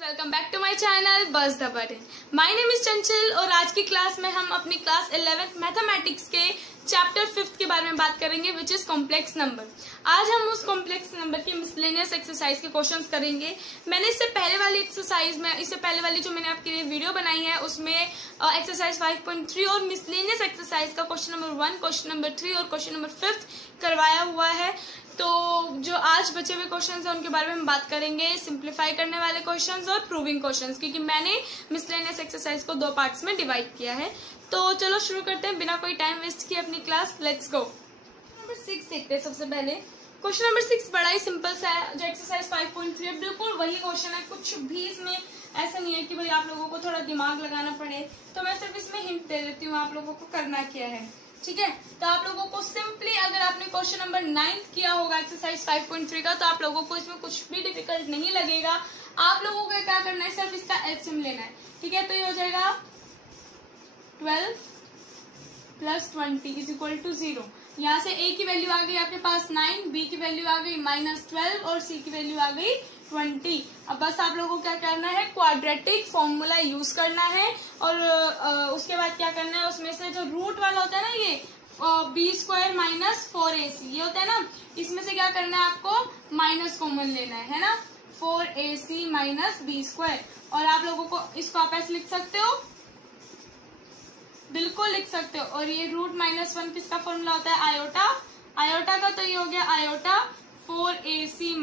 Welcome back to my channel बस the button. My name is Chanchal और आज की क्लास में हम अपनी क्लास 11th मैथमेटिक्स के चैप्टर 5 के बारे में बात करेंगे, विच इज कॉम्प्लेक्स नंबर। आज हम उस कॉम्प्लेक्स नंबर की मिसलेनियस एक्सरसाइज के क्वेश्चंस करेंगे। मैंने इससे पहले वाली जो मैंने आपके लिए वीडियो बनाई है उसमें एक्सरसाइज 5.3 और मिसलेनियस एक्सरसाइज का क्वेश्चन नंबर 1, क्वेश्चन नंबर 3 और क्वेश्चन नंबर 5 करवाया हुआ है। तो जो आज बचे हुए क्वेश्चंस हैं उनके बारे में हम बात करेंगे, सिंप्लीफाई करने वाले क्वेश्चंस और प्रूविंग क्वेश्चंस, क्योंकि मैंने मिसलेनियस एक्सरसाइज को 2 पार्ट्स में डिवाइड किया है। तो चलो शुरू करते हैं बिना कोई टाइम वेस्ट किए अपनी क्लास। Let's go. नंबर 6 देखते हैं सबसे पहले। क्वेश्चन नंबर 6 बड़ा ही सिंपल सा है, जो एक्सरसाइज 5.3 है बिल्कुल वही क्वेश्चन है। कुछ भी इसमें ऐसा नहीं है कि भाई आप लोगों को थोड़ा दिमाग लगाना पड़े, तो मैं सिर्फ इसमें हिंट दे देती हूँ आप लोगों को करना क्या है। ठीक है, तो आप लोगों को सिंपली अगर आपने क्वेश्चन नंबर 9 किया होगा एक्सरसाइज 5.3 का, तो आप लोगों को इसमें कुछ भी डिफिकल्ट नहीं लगेगा। आप लोगों को क्या करना है, सिर्फ इसका एलसीएम लेना है। ठीक है, तो ये हो जाएगा 12 + 20 = 0। यहाँ से a की वैल्यू आ गई आपके पास 9, b की वैल्यू आ गई -12 और c की वैल्यू आ गई 20। अब बस आप लोगों को क्या करना है, क्वाड्रेटिक फॉर्मूला यूज करना है और उसके बाद क्या करना है, उसमें से जो रूट वाला होता है ना, ये b² - 4ac ये होता है ना, इसमें से क्या करना है, आपको माइनस कॉमन लेना है ना, 4ac - b²। और आप लोगों को इसको आप ऐसे लिख सकते हो, बिल्कुल लिख सकते हो। और ये रूट -1 किसका फॉर्मूला होता है, आयोटा का, तो ये हो गया आयोटा 4ac -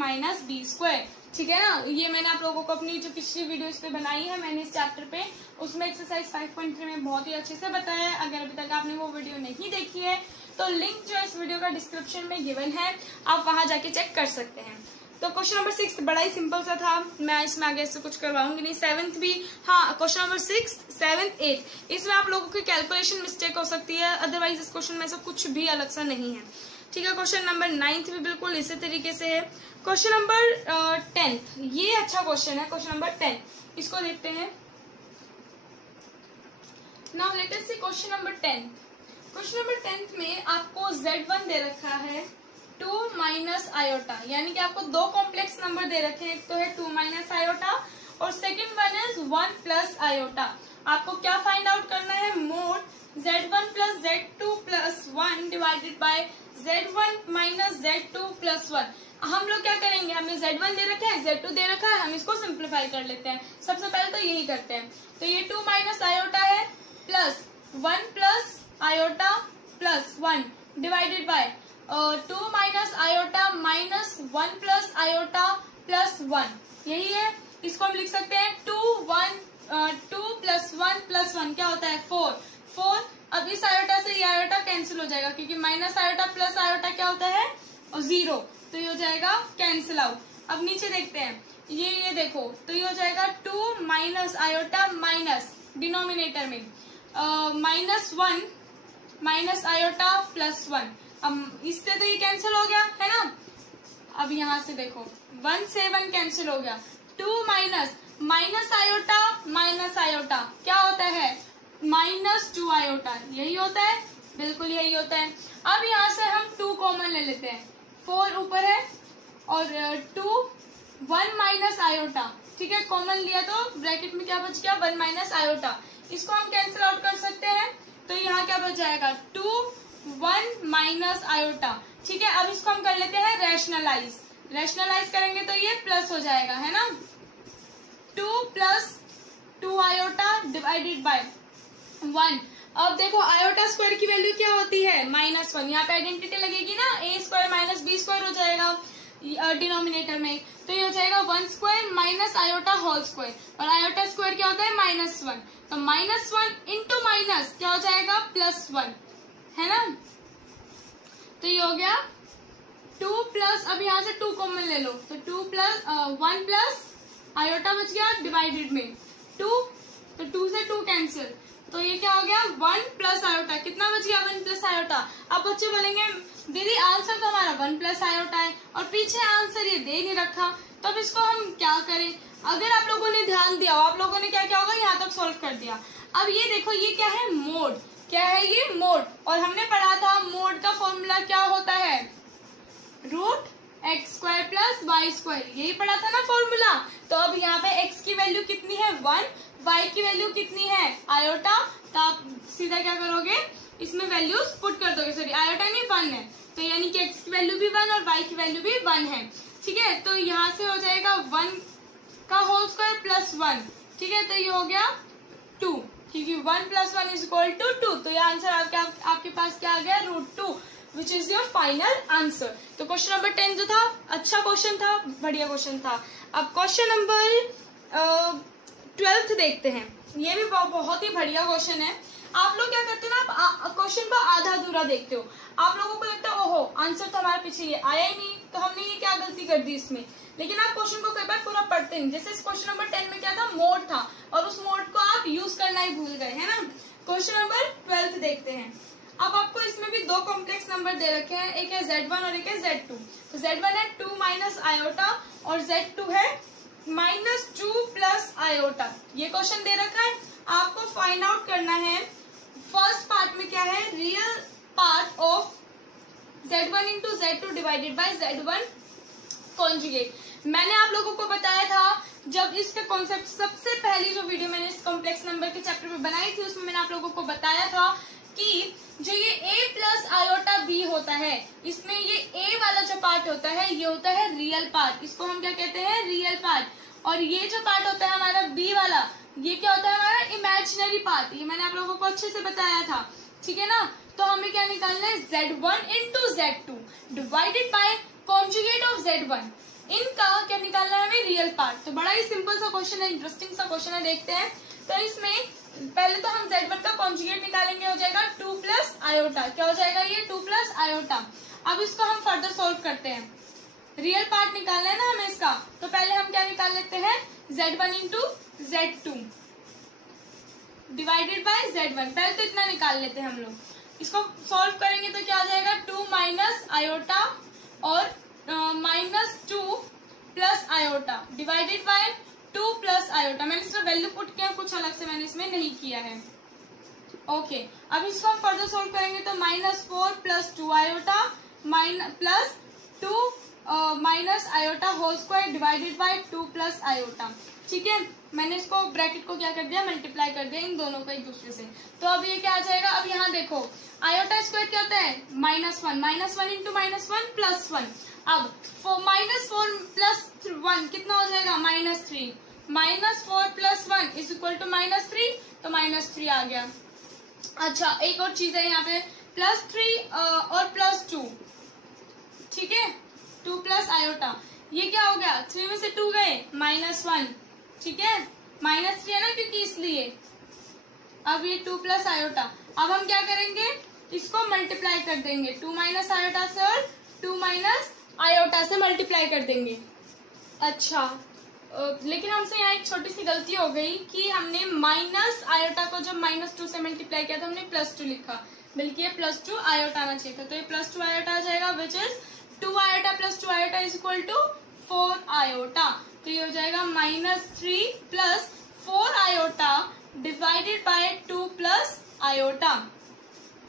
b²। ठीक है ना, ये मैंने आप लोगों को अपनी जो पिछली वीडियो इस पे बनाई है मैंने इस चैप्टर पे, उसमें एक्सरसाइज 5.3 में बहुत ही अच्छे से बताया है। अगर अभी तक आपने वो वीडियो नहीं देखी है तो लिंक जो है इस वीडियो का डिस्क्रिप्शन में गिवन है, आप वहां जाके चेक कर सकते हैं। तो क्वेश्चन नंबर 6 बड़ा ही सिंपल सा था, मैं इसमें आगे से कुछ करवाऊंगी नहीं। 7th भी, हाँ, क्वेश्चन नंबर 6, 7, 8 इसमें आप लोगों की कैलकुलेशन मिस्टेक हो सकती है, अदरवाइज इस क्वेश्चन में से कुछ भी अलग सा नहीं है। ठीक है, क्वेश्चन नंबर 9 भी बिल्कुल इसी तरीके से है। क्वेश्चन नंबर 10 ये अच्छा क्वेश्चन है, क्वेश्चन नंबर 10 इसको देखते हैं। नाउ लेट अस सी क्वेश्चन नंबर 10। क्वेश्चन नंबर 10 में आपको Z1 दे रखा है 2 - आयोटा, यानी कि आपको 2 कॉम्प्लेक्स नंबर दे रखे हैं, एक तो है 2 - आयोटा और सेकेंड वन इज 1 + आयोटा। आपको क्या फाइंड आउट करना है, mode Z1 + Z2 + 1 divided by Z1 - Z2 + 1। हम लोग क्या करेंगे, हमें Z1 दे रखा है, Z2 दे रखा है, हम इसको सिंप्लीफाई कर लेते हैं। सबसे पहले तो यही करते हैं। तो ये 2 - आयोटा है plus 1 + iota plus 1 divided by 2 - iota - 1 + iota plus 1, यही है। इसको हम लिख सकते हैं 2 + 1 + 1 क्या होता है, 4। अब इस आयोटा से ये आयोटा कैंसिल हो जाएगा, क्योंकि माइनस आयोटा प्लस आयोटा क्या होता है, 0, तो ये हो जाएगा कैंसिल आउट। अब नीचे देखते हैं, ये देखो, तो ये हो जाएगा 2 - आयोटा माइनस डिनोमिनेटर में -1 - आयोटा प्लस 1। अब इससे तो ये कैंसिल हो गया है ना। अब यहाँ से देखो 1 से 1 कैंसिल हो गया, 2 माइनस आयोटा क्या होता है, -2 आयोटा, यही होता है, बिल्कुल यही होता है। अब यहाँ से हम 2 कॉमन ले लेते हैं, 4 ऊपर है और 1 - आयोटा, ठीक है, कॉमन लिया तो ब्रैकेट में क्या बच गया, 1 - आयोटा। इसको हम कैंसिल आउट कर सकते हैं, तो यहाँ क्या बच जाएगा, 1 - आयोटा। ठीक है, अब इसको हम कर लेते हैं रैशनलाइज करेंगे तो ये प्लस हो जाएगा, है ना, 2 + 2 आयोटा डिवाइडेड बाय 1। अब देखो आयोटा स्क्वायर की वैल्यू क्या होती है, -1। यहाँ पे आइडेंटिटी लगेगी ना, a² - b² हो जाएगा डिनोमिनेटर में, तो ये हो जाएगा 1² - आयोटा होल स्क्वायर, और आयोटा स्क्वायर क्या होता है, -1, तो -1 इंटू माइनस क्या हो जाएगा, +1, है ना। तो ये हो गया 2 + अब यहाँ से 2 कॉमन ले लो, तो 1 + आयोटा बच गया डिवाइडेड में 2, तो 2 से 2 कैंसिल, तो ये क्या हो गया, 1 + आयोटा, कितना बच गया, 1 + आयोटा। अब बच्चे बोलेंगे दीदी आंसर तो हमारा 1 + आयोटा है और पीछे आंसर ये दे नहीं रखा, तो अब इसको हम क्या करें। अगर आप लोगों ने ध्यान दिया, आप लोगों ने क्या क्या होगा, यहाँ तक सोल्व कर दिया। अब ये देखो, ये क्या है, मोड, क्या है ये, मोड। और हमने पढ़ा था मोड का फॉर्मूला क्या होता है, root X square plus Y square, यही पढ़ा था ना फॉर्मूला। तो अब यहाँ पे एक्स की वैल्यू कितनी है 1, वाई की वैल्यू कितनी है आयोटा, तो आप सीधा क्या करोगे इसमें वैल्यूज पुट कर दोगे, सॉरी आयोटा नहीं 1 है, तो यानी कि एक्स की वैल्यू भी 1 और वाई की वैल्यू भी 1 है। ठीक है, तो यहाँ से हो जाएगा 1 का होल स्क्वायर प्लस 1, ठीक है, तो ये हो गया 2, क्योंकि 1 + 1 = 2, तो ये आंसर आपके पास क्या आ गया √2, which is your final answer. तो क्वेश्चन नंबर 10 जो था अच्छा क्वेश्चन था, बढ़िया क्वेश्चन था। अब क्वेश्चन नंबर 12 देखते हैं, ये भी बहुत ही बढ़िया क्वेश्चन है। आप लोग क्या करते हैं ना, आप क्वेश्चन को आधा अधूरा देखते हो, आप लोगों को लगता है ओहो आंसर तो हमारे पीछे ये आया ही नहीं, तो हमने ये क्या गलती कर दी इसमें, लेकिन आप क्वेश्चन को कई बार पूरा पढ़ते नहीं। जैसे इस क्वेश्चन नंबर 10 में क्या था, मोड था, और उस मोड को आप यूज करना ही भूल गए, है ना। क्वेश्चन नंबर 12 देखते हैं। अब आपको इसमें भी दो कॉम्प्लेक्स नंबर दे रखे हैं, एक है Z1 और एक है Z2। तो Z1 है 2 - आयोटा और Z2 है -2 + आयोटा। ये क्वेश्चन दे रखा है, आपको फाइंड आउट करना है फर्स्ट पार्ट में क्या है, real part of Z1 × Z2 divided bye Z1 conjugate. मैंने आप लोगों को बताया था जब इसका कॉन्सेप्ट, सबसे पहली जो वीडियो मैंने इस कॉम्प्लेक्स नंबर के चैप्टर में बनाई थी, उसमें मैंने आप लोगों को बताया था कि जो ये a + आयोटा b होता है, इसमें ये a वाला जो पार्ट होता है ये होता है रियल पार्ट, इसको हम क्या कहते हैं रियल पार्ट, और ये जो पार्ट होता है हमारा b वाला, ये क्या होता है हमारा इमेजिनरी पार्ट। ये मैंने आप लोगों को अच्छे से बताया था, ठीक है ना। तो हमें क्या निकालना है, Z1 × Z2 divided bye conjugate of Z1, इनका क्या निकालना है हमें रियल पार्ट। तो बड़ा ही सिंपल सा क्वेश्चन है, इंटरेस्टिंग सा क्वेश्चन है, देखते हैं। तो इसमें पहले तो हम Z1 का कॉन्जुगेट निकालेंगे, हो जाएगा 2 + आयोटा, क्या हो जाएगा ये 2 + आयोटा। अब इसको हम फर्दर सोल्व करते हैं, रियल पार्ट निकालना है ना हमें इसका, तो पहले हम क्या निकाल लेते हैं, Z1 × Z2 divided bye Z1, पहले तो इतना निकाल लेते हैं हम लोग। इसको सॉल्व करेंगे तो क्या आ जाएगा 2 - आयोटा और -2 + आयोटा डिवाइडेड बाय 2 + आयोटा। मैंने इसमें वैल्यू पुट किया, कुछ अलग से मैंने इसमें नहीं किया है। ओके, अब इसको हम फर्दर सोल्व करेंगे तो -4 + 2 iota plus 2 - iota whole square divided by 2 + iota. ठीक है, मैंने इसको ब्रैकेट को क्या कर दिया, मल्टीप्लाई कर दिया इन दोनों को एक दूसरे से। तो अब ये क्या आ जाएगा, अब यहाँ देखो आयोटा स्क्वायर क्या होता है -1, -1 × -1 + 1। अब -4 + 1 कितना हो जाएगा -3, -4 + 1 = -3, तो -3 आ गया। अच्छा, एक और चीज है यहाँ पे, +3 और +2, ठीक है, 2 + आयोटा, ये क्या हो गया 3 में से 2 गए -1, ठीक है, -3 है ना क्योंकि इसलिए। अब ये 2 + आयोटा, अब हम क्या करेंगे, इसको मल्टीप्लाई कर देंगे, 2 - आयोटा से और 2 - आयोटा से मल्टीप्लाई कर देंगे। अच्छा, लेकिन हमसे यहाँ एक छोटी सी गलती हो गई कि हमने माइनस आयोटा को जब -2 से मल्टीप्लाई किया तो हमने +2 लिखा, बल्कि ये +2 आयोटा आना चाहिए था, तो ये +2 आयोटा आ जाएगा, which is 2 iota + 2 iota = 4 iota. तो ये हो जाएगा -3 + 4 आयोटा डिवाइडेड बाय 2 + आयोटा।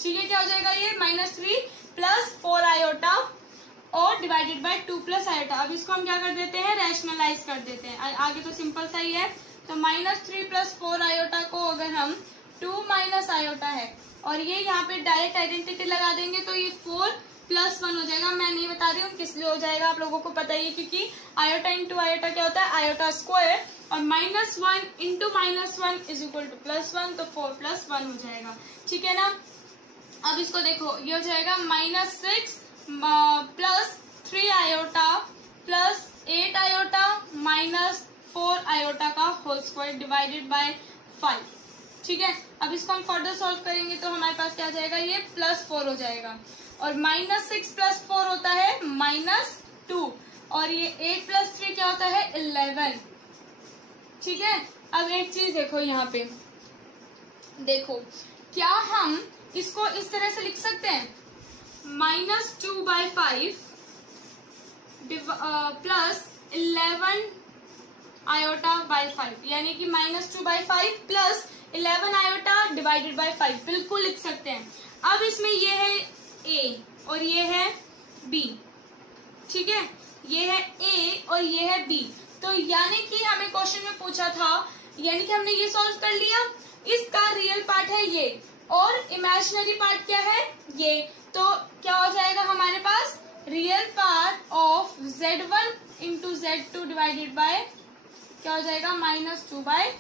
ठीक है, क्या हो जाएगा ये -3 + 4 आयोटा और डिवाइडेड बाय 2 + आयोटा। अब इसको हम क्या कर देते हैं, रैशनलाइज कर देते हैं, आगे तो सिंपल सा ही है। तो -3 + 4 आयोटा को अगर हम 2 - आयोटा है और ये यहाँ पे डायरेक्ट आइडेंटिटी लगा देंगे तो ये 4 + 1 हो जाएगा। मैं नहीं बता रही हूँ किस लिए हो जाएगा, आप लोगों को पता ही है, क्योंकि आयोटा × आयोटा क्या होता है आयोटा स्क्वायर, और -1 × -1 = +1, तो 4 + 1 हो जाएगा। ठीक है ना। अब इसको देखो, ये हो जाएगा -6 + 3 आयोटा + 8 आयोटा -4 आयोटा का होल स्क्वायर डिवाइडेड बाय 5। ठीक है, अब इसको हम फर्दर सॉल्व करेंगे तो हमारे पास क्या आ जाएगा, ये +4 हो जाएगा, और -6 + 4 होता है -2, और ये 8 + 3 क्या होता है 11। ठीक है, अब एक चीज देखो, यहाँ पे देखो, क्या हम इसको इस तरह से लिख सकते हैं, -2/5 प्लस 11 आयोटा/5, यानी कि -2/5 प्लस 11 आयोटा डिवाइडेड बाय 5, बिल्कुल लिख सकते हैं। अब इसमें ये है A और ये है B, ठीक है, ये है ए और ये है बी। तो यानी कि हमें क्वेश्चन में पूछा था, यानी कि हमने ये सॉल्व कर लिया, इसका रियल पार्ट है ये और इमेजिनरी पार्ट क्या है ये। तो क्या हो जाएगा हमारे पास, real part of z1 into z2 divided by क्या हो जाएगा, -2/5।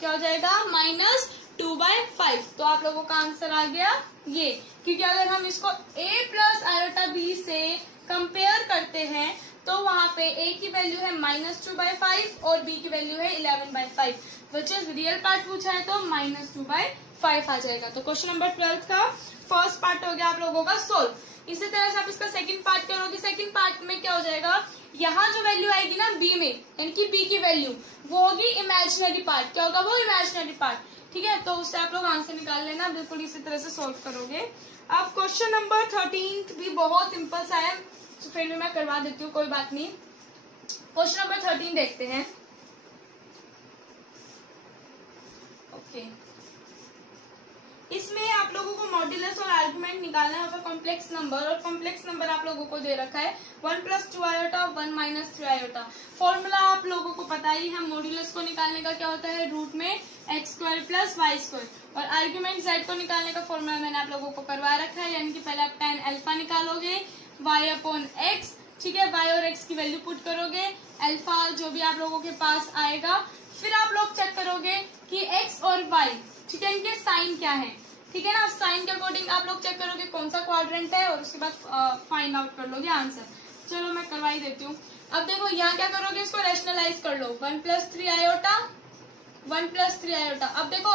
क्या हो जाएगा, -2/5। तो आप लोगों का आंसर आ गया ये, क्योंकि अगर हम इसको a प्लस आयोटा b से कंपेयर करते हैं तो वहां पे a की वैल्यू है -2/5 और b की वैल्यू है 11/5, विच इज रियल पार्ट पूछा है तो -2/5 आ जाएगा। तो क्वेश्चन नंबर 12 का फर्स्ट पार्ट हो गया आप लोगों का सोल्व। इसी तरह से आप इसका सेकंड पार्ट करोगे। सेकंड पार्ट में क्या हो जाएगा, यहाँ जो वैल्यू आएगी ना b में, यानी कि b की वैल्यू वो होगी इमेजिनरी पार्ट। क्या होगा वो, इमेजिनरी पार्ट। ठीक है, तो उससे आप लोग आंसर निकाल लेना, बिल्कुल इसी तरह से सोल्व करोगे। अब क्वेश्चन नंबर 13 भी बहुत सिंपल सा है, तो फिर भी मैं करवा देती हूँ, कोई बात नहीं। क्वेश्चन नंबर 13 देखते हैं। ओके, इसमें आप लोगों को मॉड्यूलस और आर्गुमेंट निकालना है और फिर कॉम्प्लेक्स नंबर, और कॉम्प्लेक्स नंबर आप लोगों को दे रखा है 1 + 2 आयोटा 1 - 3 आयोटा। फॉर्मूला आप लोगों को पता ही है, मॉड्यूलस को निकालने का क्या होता है, रूट में x² + y², और आर्गुमेंट z को निकालने का फॉर्मूला मैंने आप लोगों को करवा रखा है, यानी कि पहले आप tan अल्फा निकालोगे y/x। ठीक है, y और x की वैल्यू पुट करोगे, अल्फा जो भी आप लोगों के पास आएगा, फिर आप लोग चेक करोगे कि x और y, ठीक है, इनके साइन क्या है। ठीक है ना, साइन के अकॉर्डिंग आप लोग चेक करोगे कौन सा क्वाड्रेंट है और उसके बाद फाइंड आउट कर लोगे आंसर। चलो मैं करवा ही देती हूँ। अब देखो यहाँ क्या करोगे, इसको रैशनलाइज कर लो, 1 + 3 आयोटा 1 + 3 आयोटा। अब देखो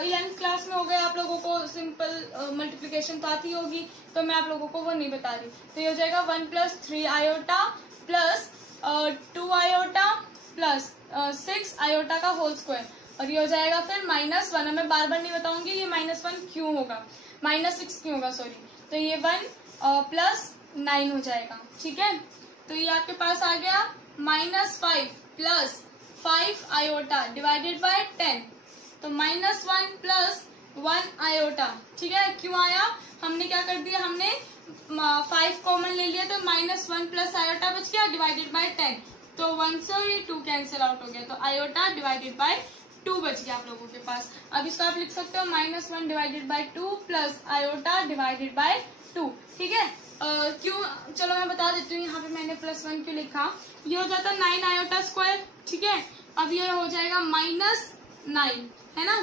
11th क्लास में हो गए आप लोगों को, सिंपल मल्टीप्लीकेशन तो आती होगी, तो मैं आप लोगों को वो नहीं बता रही। तो ये हो जाएगा 1 + 3 iota plus 2 iota plus 6 iota का होल स्क्वायर, और ये हो जाएगा फिर -1। मैं बार बार नहीं बताऊंगी ये -1 क्यों होगा, -6 क्यों होगा, सॉरी। तो ये 1 + 9 हो जाएगा। ठीक है, तो ये आपके पास आ गया -5 + 5 आयोटा डिवाइडेड बाय 10। तो -1 + 1 आयोटा। ठीक है, क्यों आया, हमने क्या कर दिया, हमने 5 कॉमन ले लिया, तो -1 + आयोटा बच गया डिवाइडेड बाय 10। तो 1 से ये 2 कैंसिल आउट हो गया, तो आयोटा डिवाइडेड बाय 2 बच गया आप लोगों के पास। अब इसको आप लिख सकते हो -1 divided by 2 plus iota divided by 2। ठीक है, क्यों, चलो मैं बता देती हूँ यहाँ पे मैंने +1 क्यों लिखा। ये हो जाता 9 आयोटा स्क्वायर। ठीक है, अब ये हो जाएगा -9, है ना,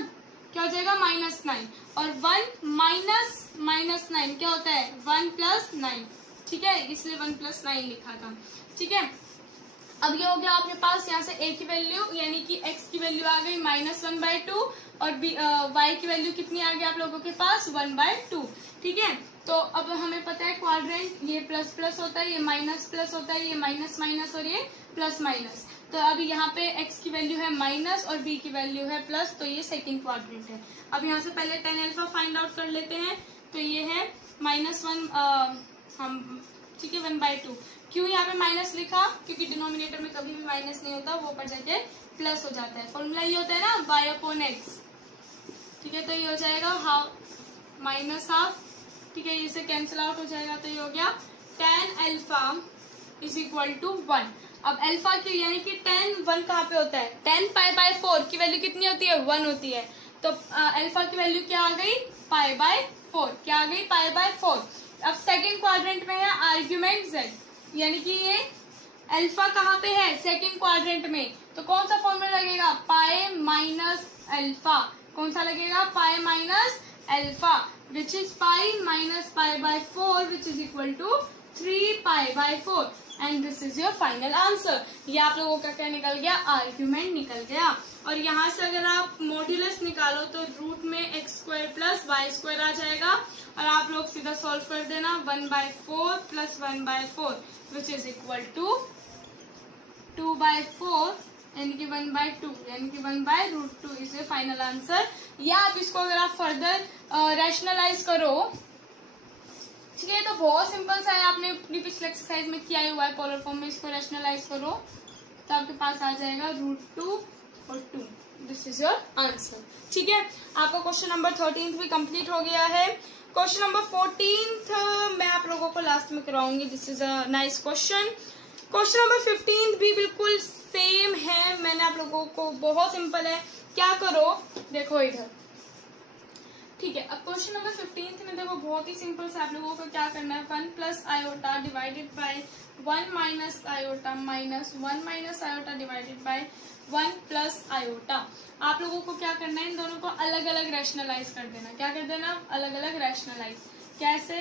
क्या हो जाएगा -9, और 1 -9 क्या होता है, 1 + 9। ठीक है, इसलिए 1 + 9 लिखा था। ठीक है, अब ये हो गया आपके पास यहाँ से a की वैल्यू, यानी कि x की वैल्यू आ गई -1/2 और y की वैल्यू कितनी आ गई आप लोगों के पास, 1/2। ठीक है, तो अब हमें पता है क्वाड्रेंट ये प्लस प्लस होता है, ये माइनस प्लस होता है, ये माइनस माइनस और ये प्लस माइनस। तो अब यहाँ पे x की वैल्यू है माइनस और b की वैल्यू है प्लस, तो ये सेकंड क्वाड्रेंट है। अब यहाँ से पहले tan अल्फा फाइंड आउट कर लेते हैं। तो ये है -1, हम ठीक है 1/2। क्यों यहाँ पे माइनस लिखा, क्योंकि डिनोमिनेटर में कभी भी माइनस नहीं होता, वो ऊपर जाके प्लस हो जाता है। फॉर्मूला ये होता है ना y/x। ठीक है, तो ये हो जाएगा -हाफ। ठीक है, ये से कैंसिल आउट हो जाएगा, तो ये हो गया tan अल्फा = 1। अब अल्फा की यानी कि tan 1 कहाँ पे होता है, tan π/4 की वैल्यू कितनी होती है, 1 होती है। तो अल्फा की वैल्यू क्या आ गई, π/4। क्या आ गई, π/4। अब सेकंड क्वाड्रेंट में है आर्ग्यूमेंट z, यानी कि ये अल्फा कहाँ पे है, सेकंड क्वाड्रेंट में। तो कौन सा फॉर्मूला लगेगा, π - अल्फा। कौन सा लगेगा, π - alpha, which is π - π/4 which is equal to 3π/4। And this is your final answer. ये आप लोगों का क्या निकल गया, आर्ग्यूमेंट निकल गया। और यहाँ से अगर आप मॉड्यूलस निकालो तो रूट में x² + y² आ जाएगा, और आप लोग सीधा सॉल्व कर देना 1/4 + 1/4 विच इज इक्वल टू 2/4, यानी कि 1/2, यानी कि 1/√2 इज फाइनल आंसर। या आप इसको अगर आप फर्दर रैशनलाइज करो, ठीक है, तो बहुत सिंपल सा है, आपने अपनी पिछले एक्सरसाइज में किया हुआ है, पोलर फॉर्म में इसको रैशनलाइज करो तो आपके पास आ जाएगा √2 और 2। This is your answer. ठीक है, आपका क्वेश्चन नंबर 13 भी कंप्लीट हो गया है। क्वेश्चन नंबर 14 मैं आप लोगों को लास्ट में करवाऊंगी. This is a nice question. Question number 15 भी बिल्कुल सेम है. मैंने आप लोगों को, बहुत सिंपल है. क्या करो, देखो इधर, ठीक है. अब क्वेश्चन नंबर 15 में देखो बहुत ही सिंपल से आप लोगों को क्या करना है. 1 plus iota divided by 1 minus iota minus 1 minus iota divided by 1 plus iota. आप लोगों को क्या करना है, इन दोनों को अलग अलग रैशनलाइज कर देना. क्या कर देना, अलग अलग रैशनलाइज. कैसे,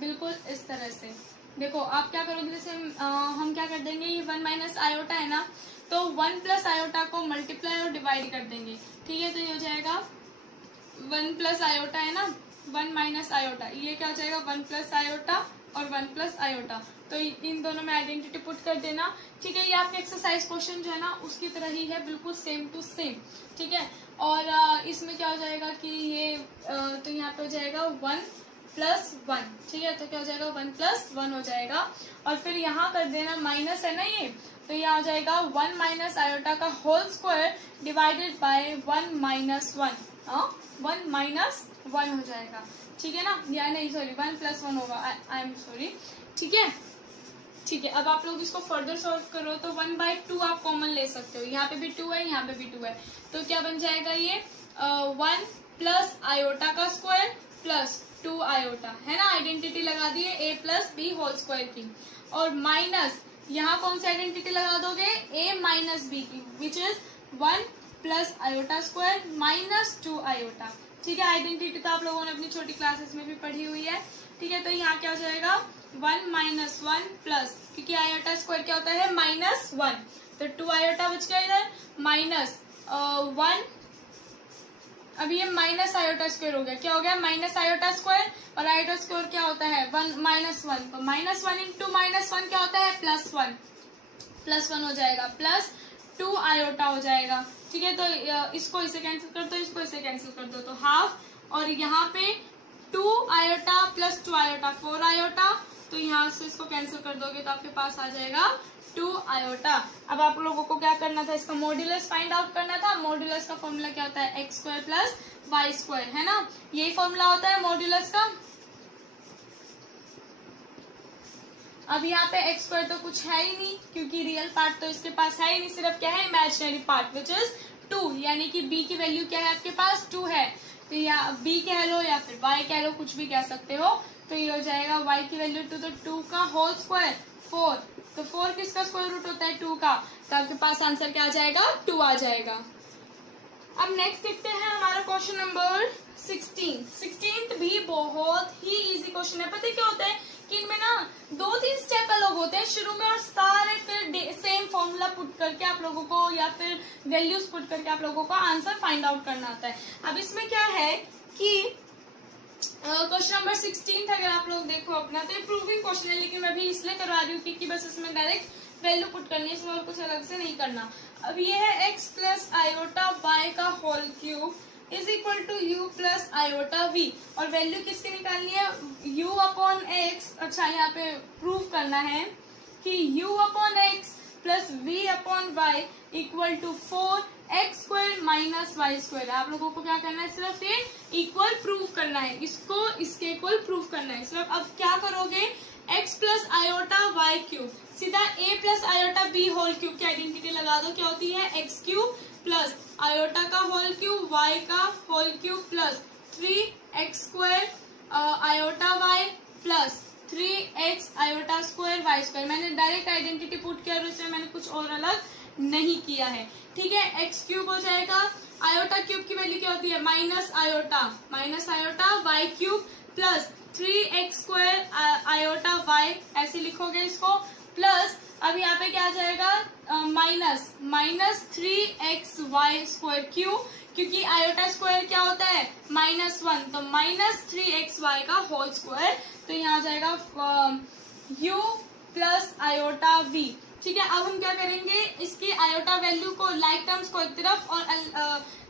बिल्कुल इस तरह से. देखो आप क्या करोगे, जैसे हम क्या कर देंगे, ये 1 माइनस आयोटा है ना, तो 1 प्लस आयोटा को मल्टीप्लाई और डिवाइड कर देंगे. ठीक है, तो ये हो जाएगा 1 प्लस आयोटा है ना, 1 माइनस आयोटा, ये क्या हो जाएगा 1 प्लस आयोटा और 1 प्लस आयोटा. तो इन दोनों में आइडेंटिटी पुट कर देना. ठीक है, ये आपके एक्सरसाइज क्वेश्चन जो है ना उसकी तरह ही है, बिल्कुल सेम टू सेम. ठीक है, और इसमें क्या हो जाएगा कि ये तो यहाँ पे हो जाएगा 1 प्लस 1. ठीक है, तो क्या हो जाएगा 1 प्लस 1 हो जाएगा. और फिर यहाँ कर देना, माइनस है ना ये, तो यहाँ हो जाएगा 1 माइनस आयोटा का whole square divided by 1 minus 1. 1 minus 1 हो जाएगा. ठीक है ना, या नहीं सॉरी 1 प्लस 1 होगा, आई एम सॉरी. ठीक है, ठीक है. अब आप लोग इसको फर्दर सॉल्व करो तो 1/2 आप कॉमन ले सकते हो. यहाँ पे भी 2 है, यहाँ पे भी 2 है, तो क्या बन जाएगा ये 1 प्लस आयोटा का स्क्वायर प्लस 2 आयोटा, है ना. आइडेंटिटी लगा दिए a plus B whole square की, और माइनस यहाँ कौन सी आइडेंटिटी लगा दोगे, a माइनस बी की, which is 1 plus iota square minus 2 iota. ठीक है, आइडेंटिटी तो आप लोगों ने अपनी छोटी क्लासेस में भी पढ़ी हुई है. ठीक है, तो यहाँ क्या हो जाएगा 1 माइनस 1 प्लस, क्योंकि आयोटा स्क्वायर क्या होता है -1, तो 2 आयोटा बच गया इधर, माइनस 1. अब ये माइनस आयोटा स्क्वायर हो गया, क्या हो गया माइनस आयोटा स्क्वायर, और आयोटा स्क्वायर क्या होता है 1 माइनस 1, तो -1 इंटू -1 क्या होता है +1 हो जाएगा, प्लस 2 आयोटा हो जाएगा. ठीक है, तो इसको इसे कैंसिल कर दो, इसको इसे कैंसिल कर दो, तो हाफ, और यहाँ पे 2 आयोटा प्लस 2 आयोटा 4 आयोटा, तो यहाँ से इसको कैंसिल कर दोगे तो आपके पास आ जाएगा 2 आयोटा. अब आप लोगों को क्या करना था, इसका मॉड्यूलस फाइंड आउट करना था. मॉड्यूलस का फॉर्मूला क्या होता है, x square plus Y square, है ना, यही फॉर्मूला होता है मॉड्यूलस का. अब यहाँ पे x स्क्वायर तो कुछ है ही नहीं, क्योंकि रियल पार्ट तो इसके पास है ही नहीं, सिर्फ क्या है इमेजिनरी पार्ट, विच इज 2, यानी कि b की वैल्यू क्या है आपके पास 2 है, तो या b कह लो या फिर y कह लो, कुछ भी कह सकते हो. तो ये हो जाएगा y की वैल्यू 2, तो 2 का होल स्क्वायर 4, तो 4 किसका स्क्वायर रूट होता है 2 का, तो आपके पास आंसर क्या आ जाएगा 2 आ जाएगा. अब नेक्स्ट देखते हैं हमारा क्वेश्चन नंबर 16 भी बहुत ही इजी क्वेश्चन है. पता है क्या होता है कि इनमें ना 2-3 स्टेप अलग होते हैं शुरू में, और सारे फिर सेम फॉर्मूला पुट करके आप लोगों को, या फिर वैल्यूज पुट करके आप लोगों को आंसर फाइंड आउट करना आता है. अब इसमें क्या है कि क्वेश्चन नंबर 16 अगर आप लोग देखो अपना, तो ये प्रूविंग क्वेश्चन है, लेकिन मैं अभी इसलिए करवा रही हूँ क्योंकि बस इसमें डायरेक्ट वैल्यू पुट करनी है, इसमें और कुछ अलग से नहीं करना. अब ये है x प्लस आयोटा y का whole cube is equal to u plus iota v, और वैल्यू किसकी निकालनी है, u अपॉन x. अच्छा, यहाँ पे प्रूव करना है कि u upon x plus v upon y equal to 4x square minus Y square. आप लोगों को क्या करना है, सिर्फ ये इक्वल प्रूव करना है, इसको इसके इक्वल प्रूव करना है सिर्फ. अब क्या करोगे, x plus iota y cube, सीधा a plus iota b whole cube की आइडेंटिटी लगा दो, क्या होती है x क्यूब प्लस आयोटा का होल क्यूब y का whole cube plus 3x square iota y plus 3x iota square Y square. मैंने डायरेक्ट आइडेंटिटी पुट किया और इसमें मैंने कुछ और अलग नहीं किया है. ठीक है, x क्यूब हो जाएगा, आयोटा क्यूब की वैल्यू क्या होती है minus iota y cube plus 3x square iota y, ऐसे लिखोगे इसको, प्लस अब यहाँ पे क्या आ जाएगा माइनस 3xy स्क्वायर क्यू, क्योंकि आयोटा स्क्वायर क्या होता है -1, तो -3xy का होल स्क्वायर, तो यहाँ आ जाएगा u प्लस आयोटा v. ठीक है, अब हम क्या करेंगे, इसकी आयोटा वैल्यू को लाइक टर्म्स को एक तरफ और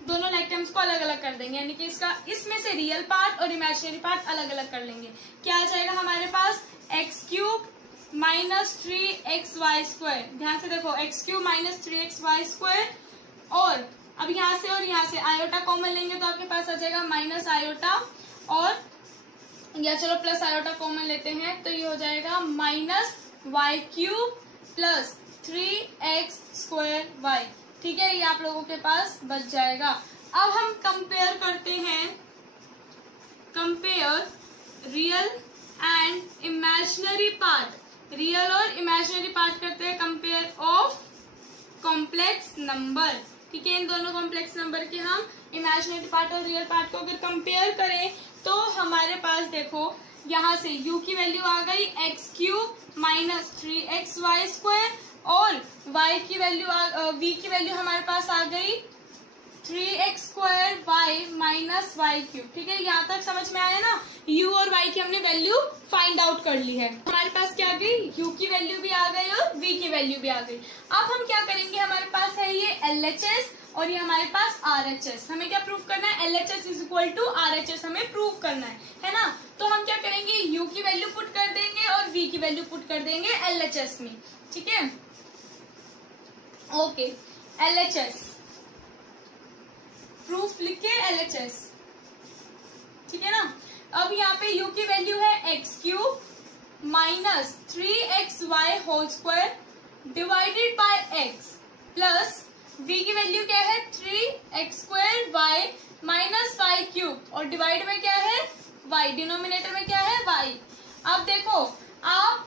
दोनों लाइक टर्म्स को अलग अलग कर देंगे, यानी कि इसका इसमें से रियल पार्ट और इमेजिनरी पार्ट अलग अलग कर लेंगे. क्या आ जाएगा हमारे पास x cube minus 3xy square. ध्यान से देखो, x cube minus 3xy square, और अब यहाँ से और यहाँ से आयोटा कॉमन लेंगे तो आपके पास आ जाएगा माइनस आयोटा और या चलो प्लस आयोटा कॉमन लेते हैं, तो ये हो जाएगा minus Y cube plus 3x square Y. ठीक है, ये आप लोगों के पास बच जाएगा। अब हम कंपेयर करते हैं, compare real and imaginary part, real और इमेजिनरी पार्ट करते हैं कंपेयर ऑफ कॉम्प्लेक्स नंबर। ठीक है, इन दोनों कॉम्प्लेक्स नंबर के हम इमेजिनरी पार्ट और रियल पार्ट को अगर कंपेयर करें तो हमारे पास देखो यहाँ से u की वैल्यू आ गई X cube minus 3xy square और y की वैल्यू v की वैल्यू हमारे पास आ गई 3x square y minus Y cube. ठीक है, यहाँ तक समझ में आया ना। u और y की हमने वैल्यू फाइंड आउट कर ली है। हमारे पास क्या आ गई, u की वैल्यू भी आ गई और v की वैल्यू भी आ गई। अब हम क्या करेंगे, हमारे पास है ये LHS और ये हमारे पास RHS। हमें क्या प्रूव करना है, LHS is equal to RHS हमें प्रूव करना है ना। तो हम क्या करेंगे, u की वैल्यू पुट कर देंगे और v की वैल्यू पुट कर देंगे LHS में। ठीक है, ओके, LHS प्रूफ लिख के LHS। ठीक है ना। अब यहाँ पे u की वैल्यू है X cube minus 3xy whole square divided by x plus v की वैल्यू क्या है 3x square y minus Y cube और डिवाइड में क्या है y, डिनोमिनेटर में क्या है y। अब देखो आप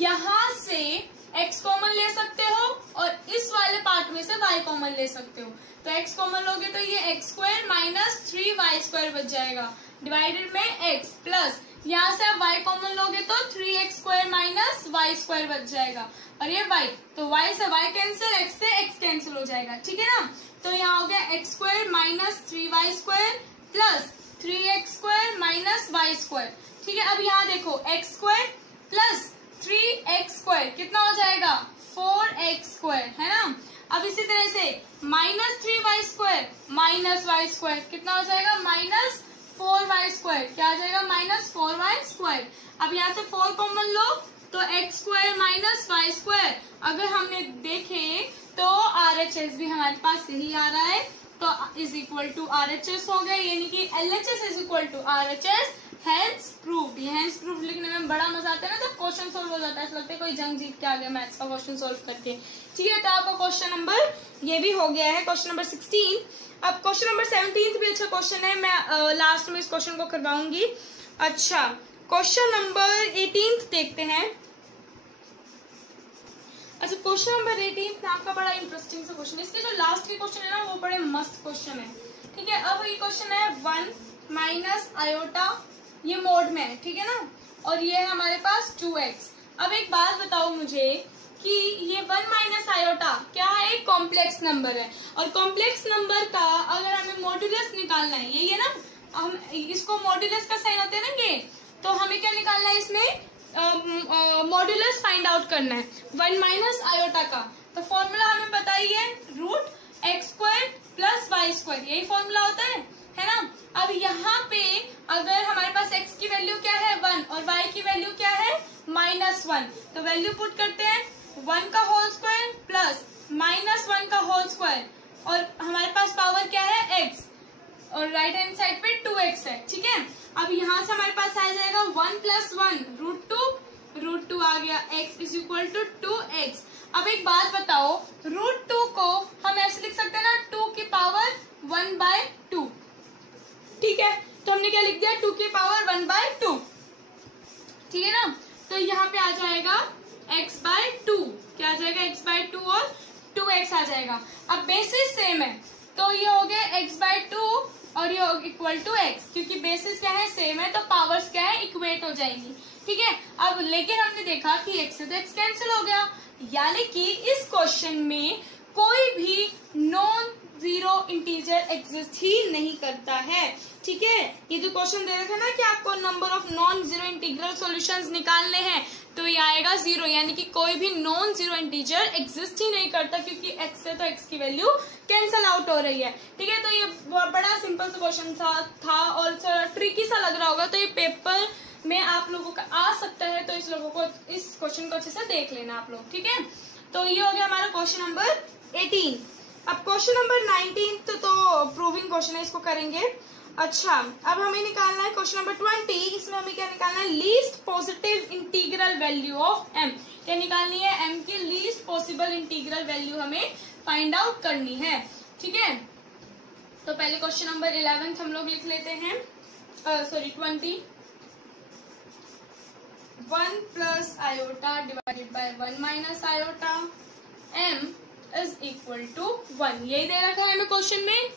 यहाँ से x कॉमन ले सकते हो और इस वाले पार्ट में से y कॉमन ले सकते हो। तो x कॉमन लोगे तो ये x square minus 3y square बच जाएगा डिवाइडेड में x प्लस यहाँ से आप y कॉमन लोगे तो 3x square minus Y square बच जाएगा और ये y, तो y से y कैंसिल, x से x कैंसिल हो जाएगा। ठीक है ना। तो यहाँ हो गया X square minus 3y square plus 3x square minus Y square. ठीक है, अब यहाँ देखो x square plus 3x square कितना हो जाएगा 4x स्क्वायर, है ना। अब इसी तरह से minus 3y square minus Y square कितना हो जाएगा माइनस 4y स्क्वायर, क्या आ जाएगा माइनस 4y स्क्वायर। अब यहाँ से 4 कॉमन लो तो x square minus Y square. अगर हमने देखे तो RHS भी हमारे पास यही आ रहा है, तो इज इक्वल टू RHS हो गया, यानी कि LHS is equal to RHS, hence proof. ये हेंस प्रूफ लिखने में बड़ा मजा आता है ना, जब क्वेश्चन सोल्व हो जाता है, ऐसा लगता है कोई जंग जीत के आ गया मैथ्स का क्वेश्चन सोल्व करके। ठीक है, तो आपका क्वेश्चन नंबर ये भी हो गया है, क्वेश्चन नंबर 16। अब क्वेश्चन नंबर 17 भी अच्छा क्वेश्चन है, मैं लास्ट में इस क्वेश्चन को करवाऊंगी। अच्छा, क्वेश्चन नंबर 18 देखते हैं। अच्छा, क्वेश्चन नंबर 18 आपका बड़ा इंटरेस्टिंग सा क्वेश्चन है। इसके जो लास्ट के क्वेश्चन है ना वो बड़े मस्त क्वेश्चन है। ठीक है, अब ये क्वेश्चन है 1 माइनस आयोटा, ये मोड में है। ठीक है ना, और ये है हमारे पास 2x। अब एक बात बताओ मुझे कि ये 1 माइनस आयोटा क्या है, एक कॉम्प्लेक्स नंबर है और कॉम्प्लेक्स नंबर का अगर हमें मॉड्यूलस निकालना है, ये ना हम इसको मॉड्यूलस का साइन होते हैं ना ये, तो हमें क्या निकालना है इसमें मॉड्यूलस फाइंड आउट करना है 1 माइनस आयोटा का। तो फॉर्मूला हमें पता ही है, root X square plus Y square, यही फॉर्मूला होता है ना। अब यहाँ पे अगर हमारे पास x की वैल्यू क्या है 1 और y की वैल्यू क्या है -1, तो वैल्यू पुट करते हैं 1 का होल स्क्वायर प्लस -1 का होल स्क्वायर और हमारे पास पावर क्या है x और राइट हैंड साइड पे 2x है। ठीक है, अब यहाँ से हमारे पास आ जाएगा 1 + 1 √2 आ गया, x is equal to 2x। अब एक बात बताओ, √2 को हम ऐसे लिख सकते हैं ना 2 की पावर 1/2। ठीक है, तो हमने क्या लिख दिया 2 की पावर 1/2। ठीक है ना, तो यहाँ पे आ जाएगा x/2, क्या आ जाएगा x/2 और 2x आ जाएगा। अब बेसिस सेम है तो ये हो गया x/2 और ये इक्वल टू x, क्योंकि बेसिस क्या है सेम है तो पावर्स क्या है इक्वेट हो जाएंगी। ठीक है, अब लेकिन हमने देखा कि x से तो x कैंसिल हो गया, यानी कि इस क्वेश्चन में कोई भी नॉन जीरो इंटीजर एग्जिस्ट ही नहीं करता है। ठीक है, ये जो क्वेश्चन दे रहे थे ना कि आपको number of non zero integral solutions निकालने हैं, तो ये आएगा 0, यानी कि कोई भी नॉन जीरो इंटीजर एग्जिस्ट ही नहीं करता, क्योंकि x से तो x की वैल्यू कैंसिल आउट हो रही है। ठीक है, तो ये बड़ा सिंपल सा क्वेश्चन था और ट्रिकी सा लग रहा होगा, तो ये पेपर में आप लोगों का आ सकता है, तो इस क्वेश्चन को अच्छे से देख लेना आप लोग। ठीक है, तो ये हो गया हमारा क्वेश्चन नंबर 18। अब क्वेश्चन नंबर 19 तो प्रूविंग क्वेश्चन है, इसको करेंगे। अच्छा, अब हमें निकालना है क्वेश्चन नंबर 20। इसमें हमें क्या निकालना है, least positive integral value of M. क्या निकालनी है, एम की लीस्ट पॉसिबल इंटीग्रल वैल्यू हमें फाइंड आउट करनी है। ठीक है, तो पहले क्वेश्चन नंबर 11 हम लोग लिख लेते हैं, 20। 1 plus iota divided by 1 minus iota m is equal to 1। यही दे रखा है हमें क्वेश्चन में।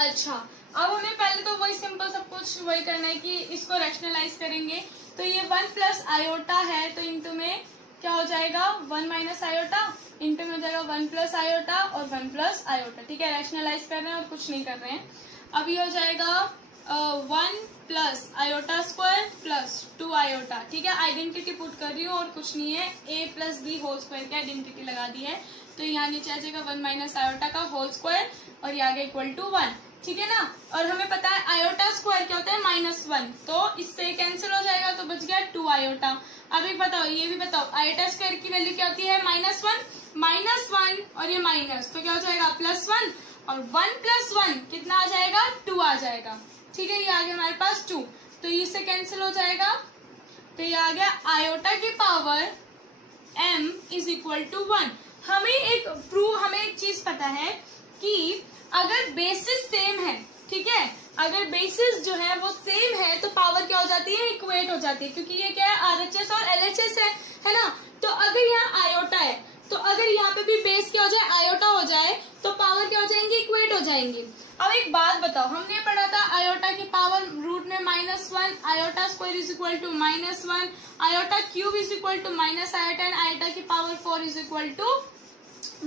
अच्छा, अब हमें पहले तो वही सिंपल सब कुछ वही करना है कि इसको रैशनलाइज करेंगे। तो ये 1 प्लस आयोटा है, तो इंटू में क्या हो जाएगा, 1 माइनस आयोटा, इंटू में हो जाएगा 1 प्लस आयोटा और 1 प्लस आयोटा। ठीक है, रैशनलाइज कर रहे हैं और कुछ नहीं कर रहे हैं। अब ये हो जाएगा 1 plus iota square plus 2 iota. ठीक है, आइडेंटिटी पुट कर रही हूँ और कुछ नहीं है, a plus B whole square की आइडेंटिटी लगा दी है। तो यहाँ नीचे आ जाएगा 1 माइनस आयोटा का होल स्क्वायर और ये आगे इक्वल टू 1। ठीक है ना, और हमें पता है आयोटा स्क्वायर क्या होता है, -1, तो इससे कैंसिल हो जाएगा, तो बच गया 2 आयोटा। अब एक बताओ, ये भी बताओ, आयोटा स्क्वायर की वैल्यू क्या होती है, -1 और ये माइनस, तो क्या हो जाएगा +1 और 1 प्लस 1 कितना आ जाएगा, 2 आ जाएगा। ठीक है, ये आ गया हमारे पास 2, तो इससे कैंसिल हो जाएगा, तो ये आ गया आयोटा की power m is equal to 1। हमें एक चीज पता है कि अगर बेसिस सेम है, ठीक है, अगर बेसिस जो है वो सेम है तो पावर क्या हो जाती है, इक्वेट हो जाती है, क्योंकि ये क्या है, आरएचएस और एलएचएस है ना। तो अगर यहाँ आयोटा है, तो अगर यहाँ पे भी बेस क्या हो जाए, आयोटा हो जाए, तो पावर क्या हो जाएंगी, इक्वेट हो जाएंगी। अब एक बात बताओ, हमने पढ़ा था आयोटा की पावर रूट में -1, iota square is equal to -1, iota cube is equal to minus iota and iota की पावर 4 इज इक्वल टू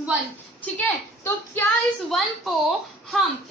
1। ठीक है, तो क्या इस 1 को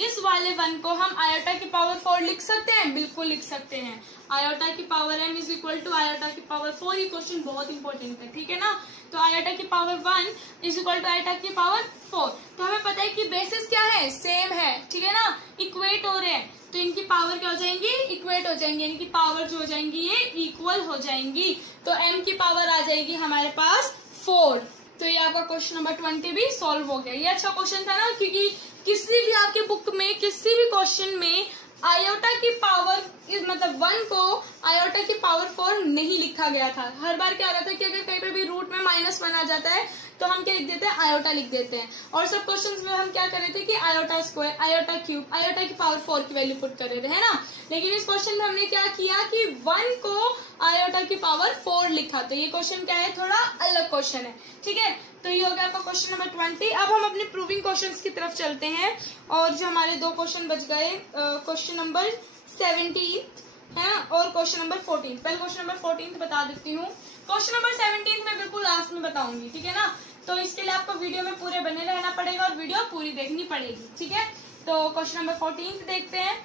इस वाले 1 को हम आयोटा की पावर 4 लिख सकते हैं, बिल्कुल लिख सकते हैं। आयोटा की power m is equal to iota की पावर 4। ये क्वेश्चन बहुत इंपॉर्टेंट है, ठीक है ना। तो आयोटा की power 1 is equal to iota की पावर 4। तो हमें पता है कि बेसिस क्या है, सेम है, ठीक है ना, इक्वेट हो रहे हैं, तो इनकी पावर क्या हो जाएंगी, इक्वेट हो जाएंगी, इनकी पावर जो हो जाएंगी ये इक्वल हो जाएंगी। तो m की पावर आ जाएगी हमारे पास 4। तो ये आपका क्वेश्चन नंबर 20 भी सॉल्व हो गया। ये अच्छा क्वेश्चन था ना, क्योंकि किसी भी आपके बुक में किसी भी क्वेश्चन में आयोटा की पावर मतलब 1 को आयोटा की पावर 4 नहीं लिखा गया था। हर बार क्या रहता है कि अगर कहीं पे भी रूट में -1 आ जाता है तो हम क्या लिख देते हैं, आयोटा लिख देते हैं। और सब क्वेश्चंस में हम क्या कर रहे थे कि iota square, iota cube, iota की पावर 4 की वैल्यू पुट कर रहे थे, है ना। लेकिन इस क्वेश्चन में हमने क्या किया कि 1 को आयोटा की पावर 4 लिखा। तो ये क्वेश्चन क्या है, थोड़ा अलग क्वेश्चन है, ठीक है। तो ये हो गया आपका क्वेश्चन नंबर 20। अब हम अपने प्रूविंग क्वेश्चंस की तरफ चलते हैं, और जो हमारे 2 क्वेश्चन बच गए, क्वेश्चन नंबर 17 है ना, और क्वेश्चन नंबर 14। पहले क्वेश्चन नंबर 14 बता देती हूँ, क्वेश्चन नंबर 17 मैं बिल्कुल लास्ट में बताऊंगी, ठीक है ना। तो इसके लिए आपको वीडियो में पूरे बने रहना पड़ेगा और वीडियो पूरी देखनी पड़ेगी, ठीक है। तो क्वेश्चन नंबर 14 देखते हैं।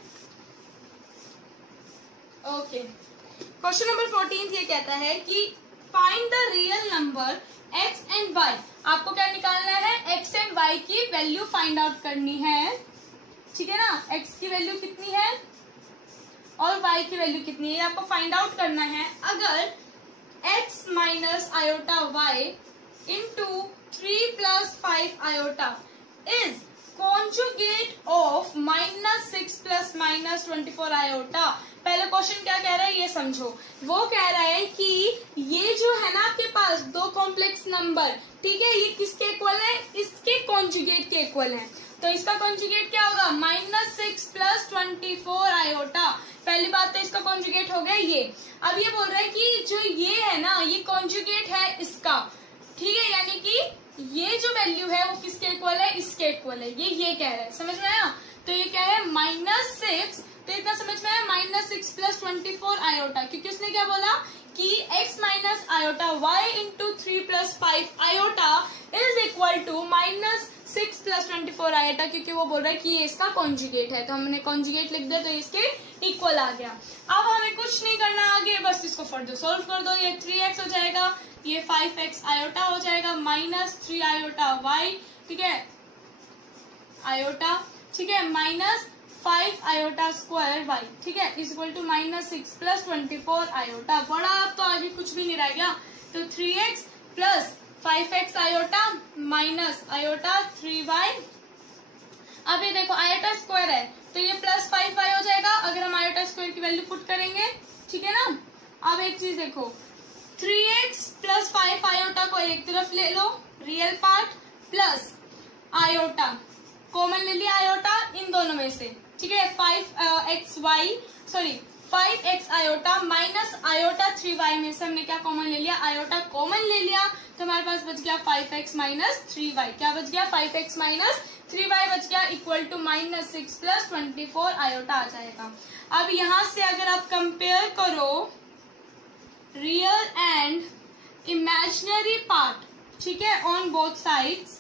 ओके, क्वेश्चन नंबर 14 ये कहता है कि find the real number x and y। आपको क्या निकालना है, x एंड y की वैल्यू फाइंड आउट करनी है, ठीक है ना। x की वैल्यू कितनी है और y की वैल्यू कितनी है, आपको फाइंड आउट करना है। अगर x minus iota y into 3 plus 5 iota is conjugate of -6 plus -24 iota. पहले क्वेश्चन क्या कह रहा है ये समझो। वो कह रहा है कि ये जो है ना आपके पास 2 कॉम्प्लेक्स नंबर, ठीक है, ये किसके इक्वल है, इसके कॉन्जुगेट के इक्वल है। तो इसका कॉन्जुगेट क्या होगा, -6 प्लस 24 आयोटा। पहली बात तो इसका कॉन्जुगेट हो गया ये। अब ये बोल रहा है कि जो ये है ना, ये कॉन्जुगेट है इसका, ठीक है, यानी कि ये जो वैल्यू है वो किसके इक्वल है, इसके इक्वल है। ये कह रहा है, समझ में आया। तो ये क्या है, -6, तो इतना समझ में आया, -6 प्लस 24 आयोटा, क्योंकि उसने क्या बोला कि x minus iota y into 3 plus 5 iota is equal to -6 plus 24 iota, क्योंकि वो बोल रहा है कि ये इसका कॉन्जुगेट है। तो हमने कॉन्जुगेट लिख दिया, तो इसके इक्वल आ गया। अब हमें कुछ नहीं करना आगे, बस इसको फर्दर सोल्व कर दो। ये 3x हो जाएगा, ये 5x आयोटा हो जाएगा, -3 आयोटा y, ठीक है, आयोटा, ठीक है, -5 आयोटा स्क्वायर y, ठीक है, is equal to -6 plus 24 iota. बड़ा अब तो आगे कुछ भी नहीं रह गया। तो 3x plus 5x iota minus iota 3y। अब ये देखो आयोटा स्क्वायर है, तो ये प्लस 5y हो जाएगा अगर हम आयोटा स्क्वायर की वैल्यू पुट करेंगे, ठीक है ना। अब एक चीज देखो, 3x प्लस 5 आयोटा को एक तरफ ले लो, real part plus iota common ले लिया आयोटा इन दोनों में से, ठीक है। 5x iota minus iota 3y में से हमने क्या कॉमन ले लिया, आयोटा कॉमन ले लिया, तो हमारे पास बच गया 5x माइनस 3y। क्या बच गया, 5x माइनस 3y बच गया, इक्वल टू -6 प्लस 24 आयोटा आ जाएगा। अब यहां से अगर आप कंपेयर करो रियल एंड इमेजिनरी पार्ट, ठीक है, ऑन बोथ साइड्स,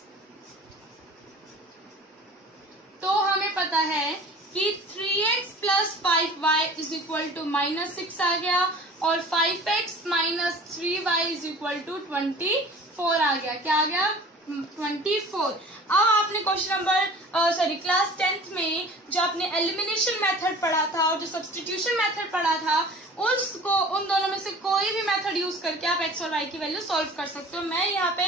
तो हमें पता है कि 3x plus 5y is equal to -6 आ गया और 5x minus 3y is equal to 24 आ गया। क्या आ गया, 24। अब आपने क्वेश्चन नंबर क्लास 10th में जो आपने एलिमिनेशन मेथड पढ़ा था और जो सब्स्टिट्यूशन मेथड पढ़ा था, उसको उन दोनों में से कोई भी मेथड यूज करके आप x और y की वैल्यू सॉल्व कर सकते हो। मैं यहाँ पे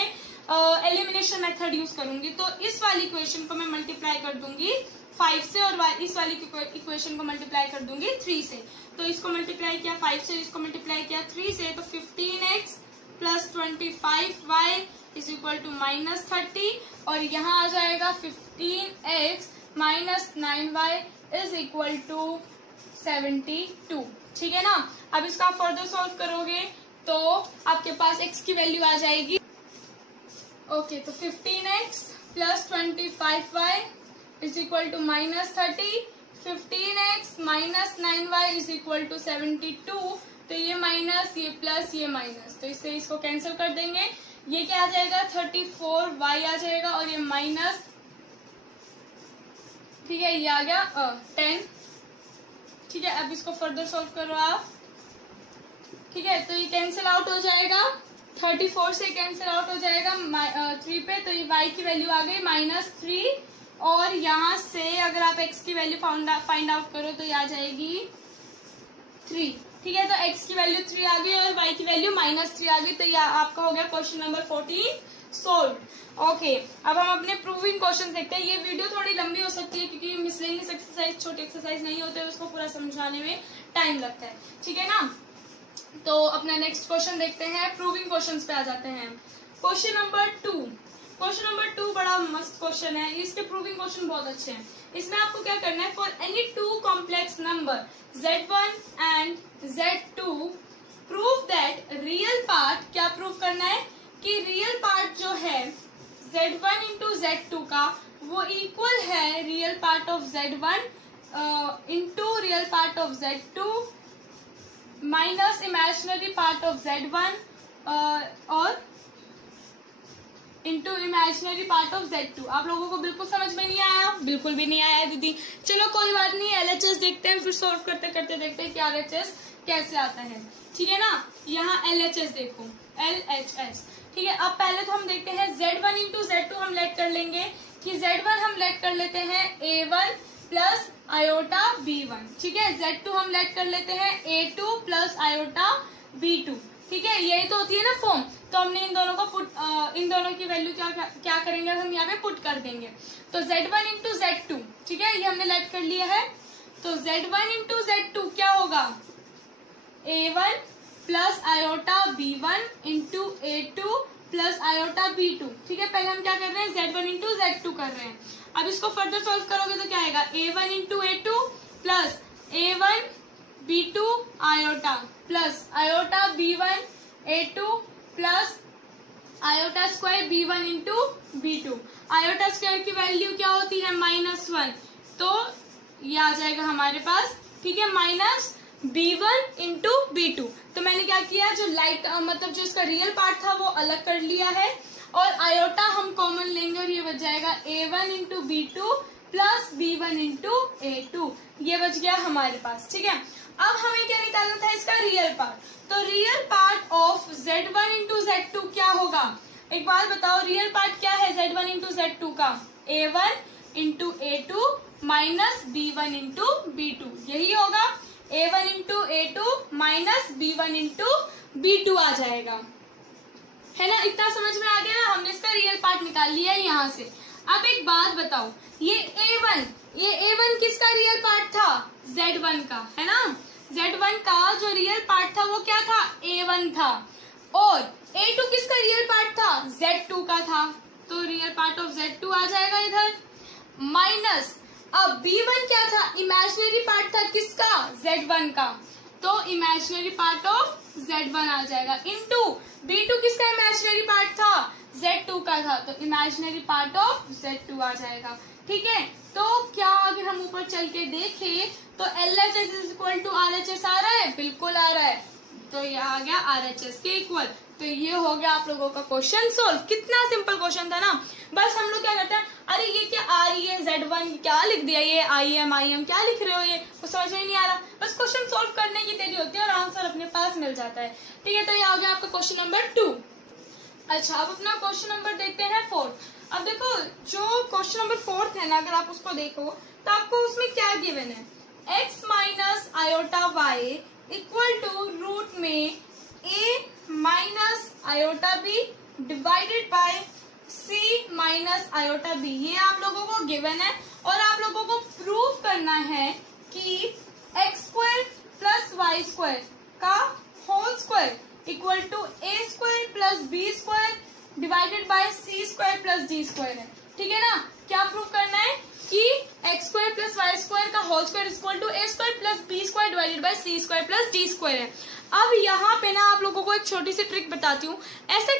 एलिमिनेशन मेथड यूज करूंगी, तो इस वाली इक्वेशन को मैं मल्टीप्लाई कर दूंगी 5 से और इस वाली इक्वेशन को मल्टीप्लाई कर दूंगी 3 से। तो इसको मल्टीप्लाई किया 5 से, इसको मल्टीप्लाई किया 3 से, तो 15x plus 25y is equal to -30 और यहाँ आ जाएगा 15x minus 9y is equal to 72, ठीक है ना। अब इसका आप फर्दर सॉल्व करोगे तो आपके पास x की वैल्यू आ जाएगी, ओके, तो 15x plus 25y is equal to -30, 15x minus 9y is equal to 72, तो ये माइनस, ये प्लस, ये माइनस, तो इससे इसको कैंसिल कर देंगे। ये क्या आ जाएगा, 34y आ जाएगा और ये माइनस, ठीक है, ये आ गया 10, ठीक है। अब इसको फर्दर सॉल्व करो आप, ठीक है, तो ये कैंसिल आउट हो जाएगा, 34 से कैंसिल आउट हो जाएगा 3 पे, तो ये y की वैल्यू आ गई -3 और यहाँ से अगर आप x की वैल्यू फाइंड आउट करो तो ये आ जाएगी 3, ठीक है। तो x की वैल्यू 3 आ गई और y की वैल्यू -3 आ गई, तो ये आपका हो गया क्वेश्चन नंबर 14 सोल्व। ओके, अब हम अपने प्रूविंग क्वेश्चन देखते हैं। ये वीडियो थोड़ी लंबी हो सकती है क्योंकि मिसलेनियस एक्सरसाइज छोटे एक्सरसाइज नहीं होते, उसको पूरा समझाने में टाइम लगता है, ठीक है ना। तो अपना नेक्स्ट क्वेश्चन देखते हैं, प्रूविंग क्वेश्चंस पे आ जाते हैं। क्वेश्चन नंबर 2, क्वेश्चन नंबर 2 बड़ा मस्त क्वेश्चन है, इसके प्रूविंग क्वेश्चन बहुत अच्छे हैं। इसमें आपको क्या करना है, for any 2 complex number Z1 and Z2 prove that real part, क्या प्रूव करना है कि रियल पार्ट जो है Z1 इंटू Z2 का वो इक्वल है real part of Z1 into real part of Z2 minus imaginary part of Z1 और into imaginary part of Z2। आप लोगों को बिल्कुल समझ में नहीं आया, बिल्कुल भी नहीं आया दीदी, चलो कोई बात नहीं, LHS देखते हैं, फिर सॉल्व करते करते देखते हैं कि RHS कैसे आता है, ठीक है ना। यहाँ LHS देखो, LHS, ठीक है। अब पहले तो हम देखते हैं Z1 इंटू Z2 हम लेट कर लेंगे कि Z1 हम लेट कर लेते हैं A1 प्लस आयोटा B1, ठीक है। Z2 हम लेट कर लेते हैं A2 प्लस आयोटा B2, ठीक है। यही तो होती है ना फॉर्म, तो हमने इन दोनों को इन दोनों की वैल्यू क्या करेंगे, हम यहाँ पे पुट कर देंगे। तो Z1 इंटू Z2, ठीक है, ये हमने लेट कर लिया है। तो Z1 इंटू Z2 क्या होगा, A1 plus iota B1 into A2 plus iota B2, ठीक है। पहले हम क्या कर रहे हैं, Z1 इंटू Z2 कर रहे हैं। अब इसको फर्दर सॉल्व करोगे तो क्या आएगा, A1 into A2 plus A1 B2 iota plus iota B1 A2 plus iota square B1 into B2। Iota square की वैल्यू क्या होती है, -1, तो ये आ जाएगा हमारे पास, ठीक है, माइनस B1 इंटू B2। तो मैंने क्या किया, जो लाइट मतलब जो इसका रियल पार्ट था वो अलग कर लिया है और आयोटा हम कॉमन लेंगे और ये बच जाएगा A1 into B2 plus B1 into A2, ये बच गया हमारे पास, ठीक है। अब हमें क्या निकालना था, इसका रियल पार्ट। तो real part of Z1 into Z2 क्या होगा, एक बात बताओ, रियल पार्ट क्या है Z1 इंटू Z2 का, A1 into A2 minus B1 into B2, यही होगा। A1 into A2 minus B1 into B2 आ जाएगा, है ना। इतना समझ में आ गया ना, हमने इसका रियल पार्ट निकाल लिया है यहाँ से। अब एक बात बताओ, ये A1 किसका रियल पार्ट था? Z1 का, है ना। Z1 का जो रियल पार्ट था वो क्या था? A1 था। और A2 किसका रियल पार्ट था? Z2 का था। तो रियल पार्ट ऑफ Z2 आ जाएगा इधर, माइनस अब B1 क्या था? इमेजिनरी पार्ट था किसका? Z1 का। तो इमेजिनरी पार्ट ऑफ Z1 आ जाएगा, इनटू B2 किसका इमेजिनरी पार्ट था? Z2 का था। तो इमेजिनरी पार्ट ऑफ Z2 आ जाएगा। ठीक है, तो क्या अगर हम ऊपर चल के देखें तो LHS is equal to RHS आ रहा है? बिल्कुल आ रहा है। तो ये आ गया RHS के इक्वल। तो ये हो गया आप लोगों का क्वेश्चन सोल्व। कितना सिंपल क्वेश्चन था ना। बस हम लोग क्या करते हैं, अरे ये क्या RE Z1 क्या लिख दिया, ये IM क्या लिख रहे हो, ये कुछ समझ में नहीं आ रहा। बस क्वेश्चन सोल्व करने की देरी होती है और आंसर अपने पास मिल जाता है। ठीक है, तो ये आ गया आपका क्वेश्चन नंबर 2। अच्छा, अब अपना क्वेश्चन नंबर देखते हैं 4। अब देखो जो क्वेश्चन नंबर 4 है ना, अगर आप उसको देखो तो आपको उसमें क्या गिवन है? x minus iota y equal to root में a minus iota b divided by c minus iota b. ये आप लोगों को गिवन है और आप लोगों को प्रूव करना है कि X square plus Y square का whole square equal to A square plus B square divided by C square plus D square है। ठीक है ना। क्या प्रूव करना है कि X square plus Y square का whole square equal to A square plus B square divided by C square plus D square है। अब यहाँ पे ना आप लोगों को एक छोटी सी ट्रिक बताती हूँ। ऐसे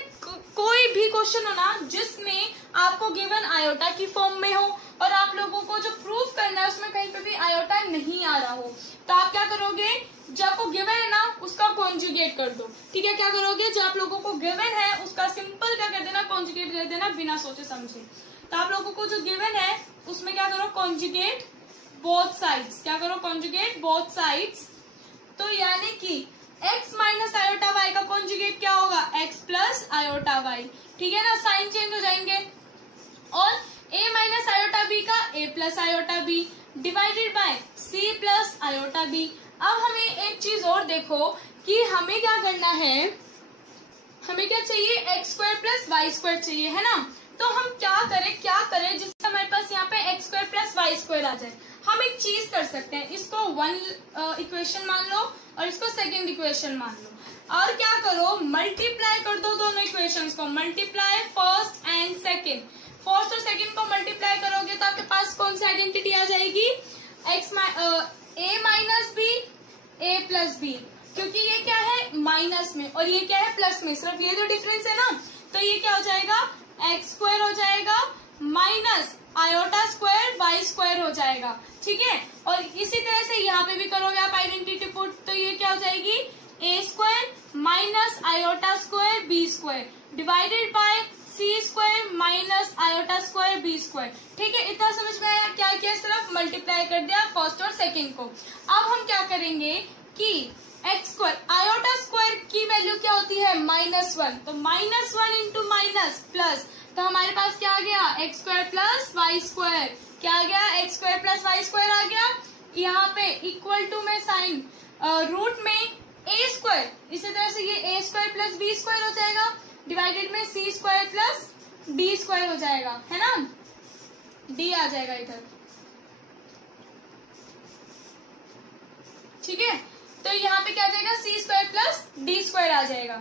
कोई भी क्वेश्चन हो ना जिसमें आपको गिवन आयोटा की फॉर्म में हो और आप लोगों को जो प्रूफ करना है उसमें कहीं पे भी आयोटा नहीं आ रहा हो, तो आप क्या करोगे, जो आपको गिवन है ना उसका कॉन्जुगेट कर दो। ठीक है, क्या करोगे, जो आप लोगों को गिवन है उसका सिंपल क्या कर देना, कॉन्जुगेट कर देना बिना सोचे समझे। तो आप लोगों को जो गिवन है उसमें क्या करो, कॉन्जुगेट बोथ साइड्स। क्या करो, कॉन्जुगेट बोथ साइड्स। तो यानी कि x माइनस आयोटा वाई का कॉन्जुगेट क्या होगा, x प्लस आयोटा वाई। ठीक है ना, साइन चेंज हो जाएंगे। और a माइनस आयोटा बी का a plus iota b divided by c plus iota b. अब हमें एक चीज और देखो कि हमें क्या करना है, हमें क्या चाहिए, x square plus Y square चाहिए, है ना। तो हम क्या करें जिससे हमारे पास यहाँ पे X square plus Y square आ जाए। हम एक चीज कर सकते हैं, इसको वन इक्वेशन मान लो और इसको सेकंड इक्वेशन मान लो और क्या करो, मल्टीप्लाई कर दो दोनों इक्वेशंस को। Multiply first and second. First और सेकंड को मल्टीप्लाई करोगे तो आपके पास कौन सी आइडेंटिटी आ जाएगी, एक्स ए माइनस बी ए प्लस बी, क्योंकि ये क्या है माइनस में और ये क्या है प्लस में, सिर्फ ये जो डिफरेंस है ना। तो ये क्या हो जाएगा, एक्स स्क्वायर हो जाएगा minus iota square Y square हो जाएगा। ठीक है, और इसी तरह से यहाँ पे भी करोगे आप आइडेंटिटी पुट, तो ये क्या हो जाएगी, A square minus iota square B square divided by C square minus iota square B square. ठीक है, इतना समझ में आया। क्या किया, सिर्फ मल्टीप्लाई कर दिया फर्स्ट और सेकंड को। अब हम क्या करेंगे कि एक्स स्क्वायर आयोटा स्क्वायर की वैल्यू क्या होती है, -1। तो -1 इंटू माइनस प्लस, तो हमारे पास क्या आ गया, X square plus Y square. क्या आ गया, X square plus Y square आ गया। यहाँ पे इक्वल टू में साइन रूट में ए स्क्वायर, इसी तरह से ये A square plus B square हो जाएगा डिवाइडेड में C square plus D square हो जाएगा, है ना। डी आ जाएगा इधर। ठीक है, तो यहाँ पे क्या आ जाएगा, सी स्क्वायर प्लस डी स्क्वायर आ जाएगा।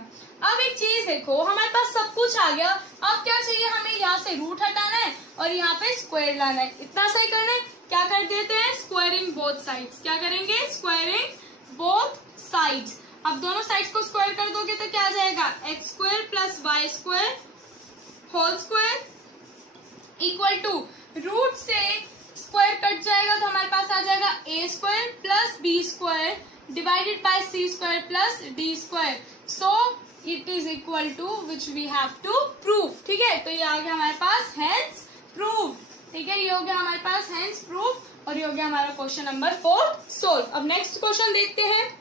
अब एक चीज देखो, हमारे पास सब कुछ आ गया। अब क्या चाहिए, हमें यहाँ से रूट हटाना है और यहाँ पे स्क्वायर लाना है। इतना सही करना है, क्या कर देते हैं, स्क्वायरिंग बोथ साइड्स। क्या करेंगे, स्क्वायरिंग बोथ साइड्स। अब दोनों साइड्स को स्क्वायर कर दोगे तो क्या आ जाएगा, x square plus Y square whole square equal to root से स्क्वायर कट जाएगा तो हमारे पास आ जाएगा A square plus B square divided by C square plus D square. So it is equal to which we have to prove. ठीक है, तो ये आ गया हमारे पास हेंस प्रूव। ठीक है, ये हो गया हमारे पास हेंस प्रूव और ये हो गया हमारा क्वेश्चन नंबर 4 सोल्व। अब नेक्स्ट क्वेश्चन देखते हैं।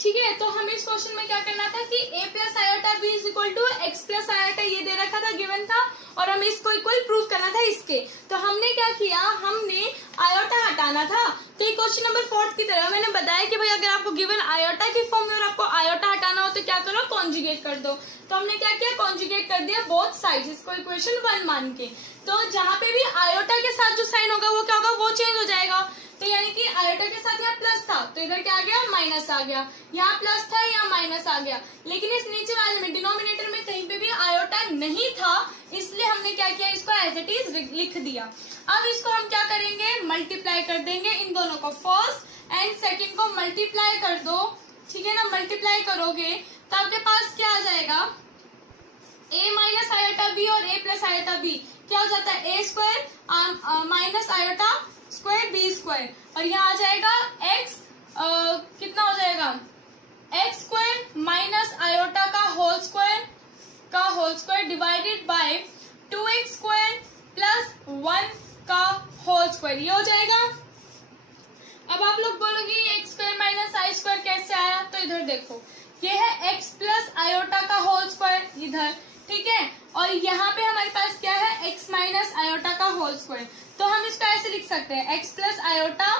ठीक है, तो हमें इस क्वेश्चन में क्या करना था कि a plus iota b is equal to x plus iota, ये दे रखा था, गिवन था, और हमें इसको इक्वल प्रूव करना था इसके। तो हमने क्या किया, हमने आयोटा हटाना था। तो ये क्वेश्चन नंबर 4 की तरह मैंने बताया कि भाई अगर आपको गिवन आयोटा की फॉर्म में और आपको आयोटा हटाना हो तो क्या करो, कॉन्जुगेट कर दो। तो हमने क्या किया, कॉन्जुगेट कर दिया बोथ साइड्स, इसको इक्वेशन 1 मान के। तो जहाँ पे भी आयोटा के साथ जो साइन होगा वो क्या होगा, वो चेंज हो जाएगा। तो यानी कि आयोटा के साथ यहाँ प्लस था तो इधर क्या आ गया, माइनस आ गया। यहाँ प्लस था, यहाँ माइनस आ गया। लेकिन इस नीचे वाले में डिनोमिनेटर में कहीं पे भी आयोटा नहीं था, इसलिए हमने क्या किया, इसको एज इट इज लिख दिया। अब इसको हम क्या करेंगे, मल्टीप्लाई कर देंगे इन दोनों को, फर्स्ट एंड सेकेंड को मल्टीप्लाई कर दो, ठीक है ना। मल्टीप्लाई करोगे तो आपके पास क्या आ जाएगा, a माइनस आयोटा बी और a प्लस आयोटा बी क्या हो जाता है, a square minus iota square B square, और यहाँ आ जाएगा x कितना हो जाएगा, x स्क्वायर माइनस आयोटा का whole square divided by 2x square plus 1 का होल स्क्वायर, ये हो जाएगा। अब आप लोग बोलोगे एक्स स्क्वायर माइनस आई स्क्वायर कैसे आया, तो इधर देखो, ये है x प्लस आयोटा का होल स्क्वायर इधर, ठीक है, और यहाँ पे हमारे पास क्या है, x माइनस आयोटा का होल स्क्वायर। तो हम इसको ऐसे लिख सकते हैं, x plus iota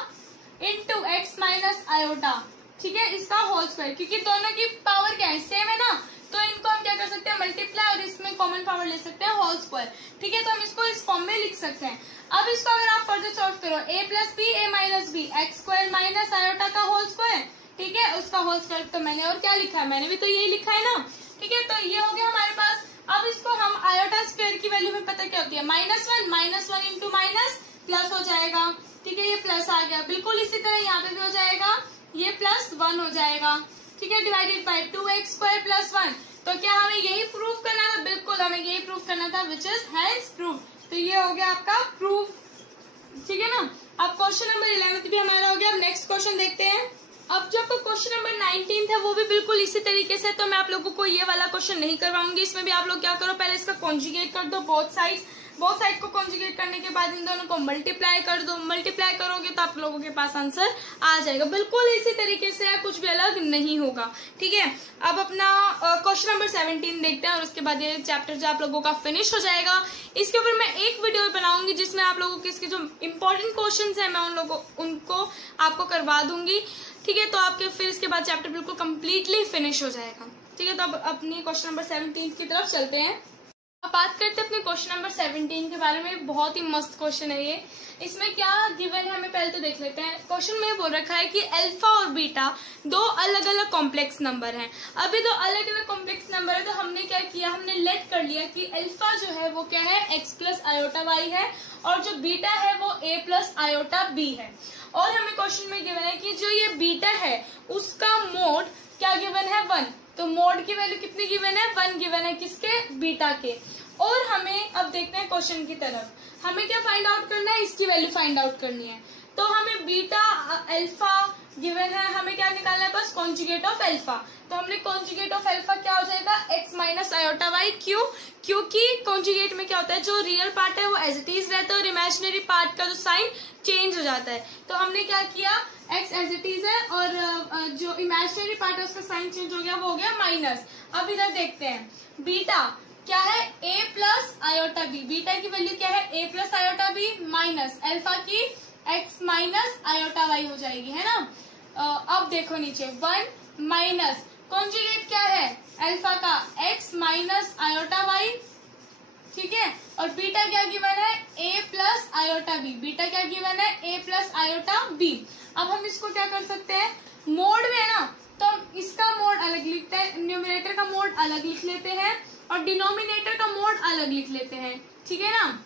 into x minus iota, ठीक है, इसका होल स्क्वायर, क्योंकि दोनों की पावर क्या है, सेम है ना। तो इनको हम क्या कर सकते हैं, मल्टीप्लाई, और इसमें कॉमन पावर ले सकते हैं होल स्क्वायर, ठीक है। तो हम इसको इस फॉर्म में लिख सकते हैं। अब इसको अगर आप फर्दर सॉल्व करो, a plus b a minus b x square minus iota का होल स्क्वायर, ठीक है, उसका होल स्क्वायर। तो मैंने और क्या लिखा है, मैंने भी तो यही लिखा है ना, ठीक है। तो ये हो गया हमारे पास। अब इसको हम आयोटा स्क्वायर की वैल्यू में पता क्या होती है, minus one into minus plus हो जाएगा, ठीक है, ये प्लस आ गया। बिल्कुल इसी तरह यहाँ पे भी हो जाएगा, ये प्लस 1 हो जाएगा, ठीक है, divided by 2x square plus 1। तो क्या हमें यही प्रूफ करना था, बिल्कुल हमें यही प्रूफ करना था, विच इज हेंस प्रूफ। तो ये हो गया आपका प्रूफ, ठीक है ना। अब क्वेश्चन नंबर 11 भी हमारा हो गया। अब नेक्स्ट क्वेश्चन देखते हैं। अब जो क्वेश्चन नंबर 19 है वो भी बिल्कुल इसी तरीके से, तो मैं आप लोगों को ये वाला क्वेश्चन नहीं करवाऊंगी। इसमें भी आप लोग क्या करो, पहले इसका कॉन्जुगेट कर दो बोथ साइड को कॉन्जुगेट करने के बाद इन दोनों को मल्टीप्लाई कर दो। मल्टीप्लाई करोगे तो आप लोगों के पास आंसर आ जाएगा, बिल्कुल इसी तरीके से है, कुछ भी अलग नहीं होगा, ठीक है। अब अपना क्वेश्चन नंबर 17 देखते हैं और उसके बाद ये चैप्टर जो आप लोगों का फिनिश हो जाएगा। इसके ऊपर मैं एक वीडियो बनाऊंगी जिसमें आप लोगों के इसके जो इम्पोर्टेंट क्वेश्चन है मैं उनको आपको करवा दूंगी, ठीक है। तो आपके फिर इसके बाद चैप्टर बिल्कुल कम्प्लीटली फिनिश हो जाएगा, ठीक है। तो अब अपनी क्वेश्चन नंबर 17 की तरफ चलते हैं। अब बात करते हैं अपने क्वेश्चन नंबर 17 के बारे में। बहुत ही मस्त क्वेश्चन है ये। इसमें क्या गिवन है हमें पहले तो देख लेते हैं। क्वेश्चन में बोल रखा है कि अल्फा और बीटा दो अलग अलग कॉम्प्लेक्स नंबर हैं। अभी दो अलग अलग कॉम्प्लेक्स नंबर है तो हमने क्या किया, हमने लेट कर लिया कि अल्फा जो है वो क्या है, x प्लस आयोटा वाई है, और जो बीटा है वो a प्लस आयोटा बी है। और हमें क्वेश्चन में गिवन है कि जो ये बीटा है उसका मोड क्या गिवन है, 1। तो मोड की वैल्यू कितनी गिवन है, 1 गिवन है, किसके, बीटा के। और हमें अब देखते हैं क्वेश्चन की तरफ, हमें क्या फाइंड आउट करना है, इसकी वैल्यू फाइंड आउट करनी है। तो हमें बीटा अल्फा गिवन है, हमें क्या निकालना है, बस कॉन्जुगेट ऑफ अल्फा। तो हमने कॉन्जुगेट ऑफ अल्फा क्या हो जाएगा, x माइनस आयोटा वाई। क्यों, क्योंकि कॉन्जुगेट में क्या होता है, जो रियल पार्ट है वो एज इट इज रहता है और इमेजिनरी पार्ट का जो साइन चेंज हो जाता है। तो हमने क्या किया, x एज इट इज है और जो इमेजिनरी पार्ट है उसका साइन चेंज हो गया, वो हो गया माइनस। अब इधर देखते हैं, बीटा क्या है, a plus iota b. Beta की वैल्यू क्या है, a plus iota b minus alpha की x माइनस आयोटा वाई हो जाएगी, है ना। अब देखो नीचे 1 माइनस कॉन्जुगेट क्या है अल्फा का, x माइनस आयोटा वाई, ठीक है। और बीटा क्या गिवन है, a plus iota b. Beta क्या गिवन है, a प्लस आयोटा बी। अब हम इसको क्या कर सकते हैं, मोड में है ना, तो हम इसका मोड अलग लिखते हैं, न्यूमरेटर का मोड अलग लिख लेते हैं और डिनोमिनेटर का मोड अलग लिख लेते हैं, ठीक है ना।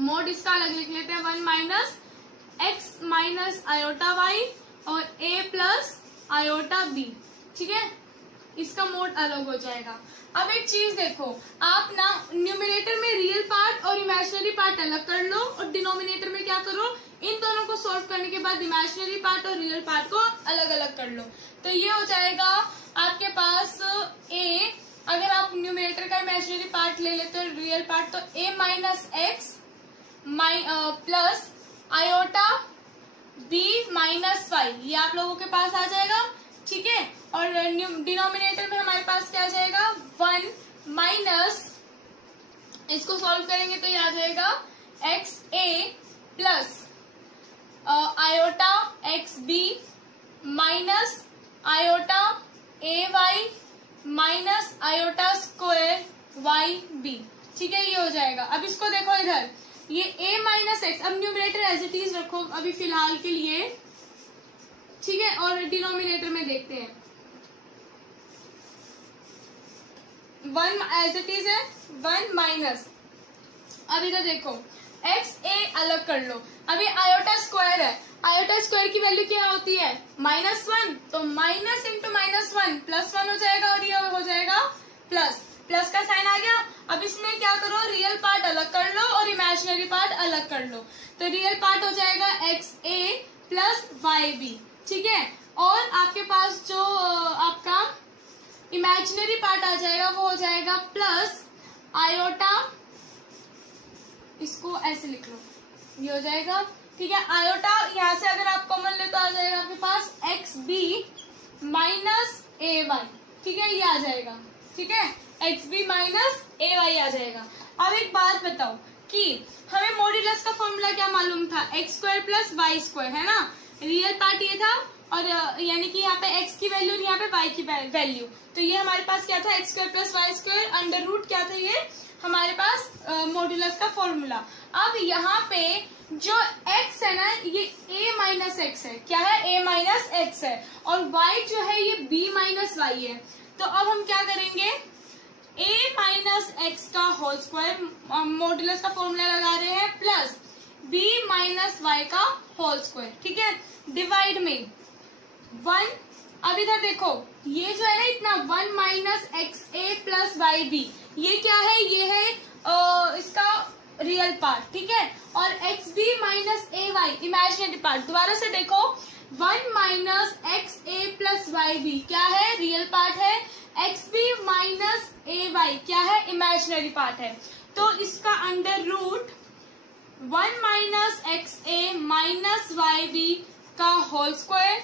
मोड इसका अलग लिख लेते हैं, 1 minus x minus iota y और a प्लस आयोटा बी, ठीक है, इसका मोड अलग हो जाएगा। अब एक चीज देखो, आप ना न्यूमरेटर में रियल पार्ट और इमेजिनरी पार्ट अलग कर लो और डिनोमिनेटर में क्या करो, इन दोनों को सॉल्व करने के बाद इमेजिनरी पार्ट और रियल पार्ट को अलग अलग कर लो। तो ये हो जाएगा आपके पास a, अगर आप न्यूमरेटर का इमेजिनरी पार्ट ले लेते हो रियल पार्ट, तो a minus x plus iota b minus y, ये आप लोगों के पास आ जाएगा, ठीक है। और डिनोमिनेटर में हमारे पास क्या आ जाएगा, 1 माइनस, इसको सॉल्व करेंगे तो ये आ जाएगा X A plus iota X B minus iota A Y minus iota square Y B. ठीक है, ये हो जाएगा। अब इसको देखो इधर, ये a माइनस एक्स, अब न्यूमरेटर एज इट इज रखो अभी फिलहाल के लिए, ठीक है, और डिनोमिनेटर में देखते हैं 1 एज इट इज है 1 माइनस, अब इधर देखो एक्स ए अलग कर लो, अभी आयोटा स्क्वायर है, आयोटा स्क्वायर की वैल्यू क्या होती है -1, तो माइनस इंटू -1 +1 हो जाएगा और ये हो जाएगा प्लस का साइन आ गया। अब इसमें क्या करो, रियल पार्ट अलग कर लो और इमेजिनरी पार्ट अलग कर लो, तो रियल पार्ट हो जाएगा X A plus Y B. ठीक है, और आपके पास जो आपका इमेजिनरी पार्ट आ जाएगा वो हो जाएगा प्लस आयोटा, इसको ऐसे लिख लो, ये हो जाएगा। ठीक है, आयोटा यहाँ से अगर आप कॉमन ले तो आ जाएगा आपके पास एक्स बी माइनस ए वाई। ठीक है, ये आ जाएगा। ठीक है, एक्स बी माइनस ए वाई आ जाएगा। अब एक बात बताओ कि हमें मॉड्यूलस का फॉर्मूला क्या मालूम था, x square plus Y square, है ना। रियल पार्ट ये था और यानी कि यहाँ पे एक्स की वैल्यू और यहाँ पे वाई की वैल्यू, तो ये हमारे पास क्या था, x square plus Y square under root क्या था, ये हमारे पास मॉड्यूलस का फॉर्मूला। अब यहाँ पे जो x है ना, ये a माइनस एक्स है, क्या है, a माइनस एक्स है, और y जो है ये b माइनस वाई है। तो अब हम क्या करेंगे, a माइनस एक्स का होल स्क्वायर मॉड्यूलस का फॉर्मूला लगा रहे हैं प्लस b माइनस वाई का होल स्क्वायर। ठीक है, डिवाइड में 1, अब इधर देखो ये जो है ना इतना 1 minus x A plus Y B, ये क्या है, ये है इसका रियल पार्ट। ठीक है, और एक्स बी माइनस ए वाई इमेजिनरी पार्ट। दोबारा से देखो 1 minus x A plus Y B क्या है, रियल पार्ट है, एक्स बी माइनस ए वाई क्या है, इमेजिनरी पार्ट है। तो इसका अंडर रूट 1 माइनस एक्स ए माइनस वाई बी का होल स्क्वायर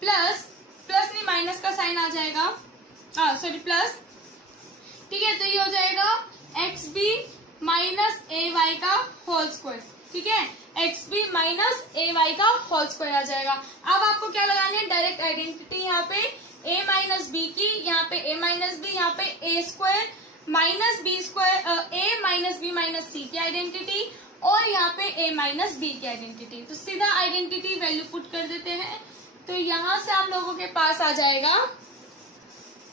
प्लस नहीं माइनस का साइन आ जाएगा, सॉरी प्लस। ठीक है, तो ये हो जाएगा एक्स बी माइनस ए वाई का होल स्क्वायर। ठीक है, एक्स बी माइनस ए वाई का होल स्क्वायर आ जाएगा। अब आपको क्या लगानी है, डायरेक्ट आइडेंटिटी, यहाँ पे a माइनस बी की, यहाँ पे a माइनस बी, यहाँ पे a square minus B square, a minus B minus C की आइडेंटिटी, और यहाँ पे a माइनस बी की आइडेंटिटी। तो सीधा आइडेंटिटी वैल्यू पुट कर देते हैं, तो यहाँ से आप लोगों के पास आ जाएगा।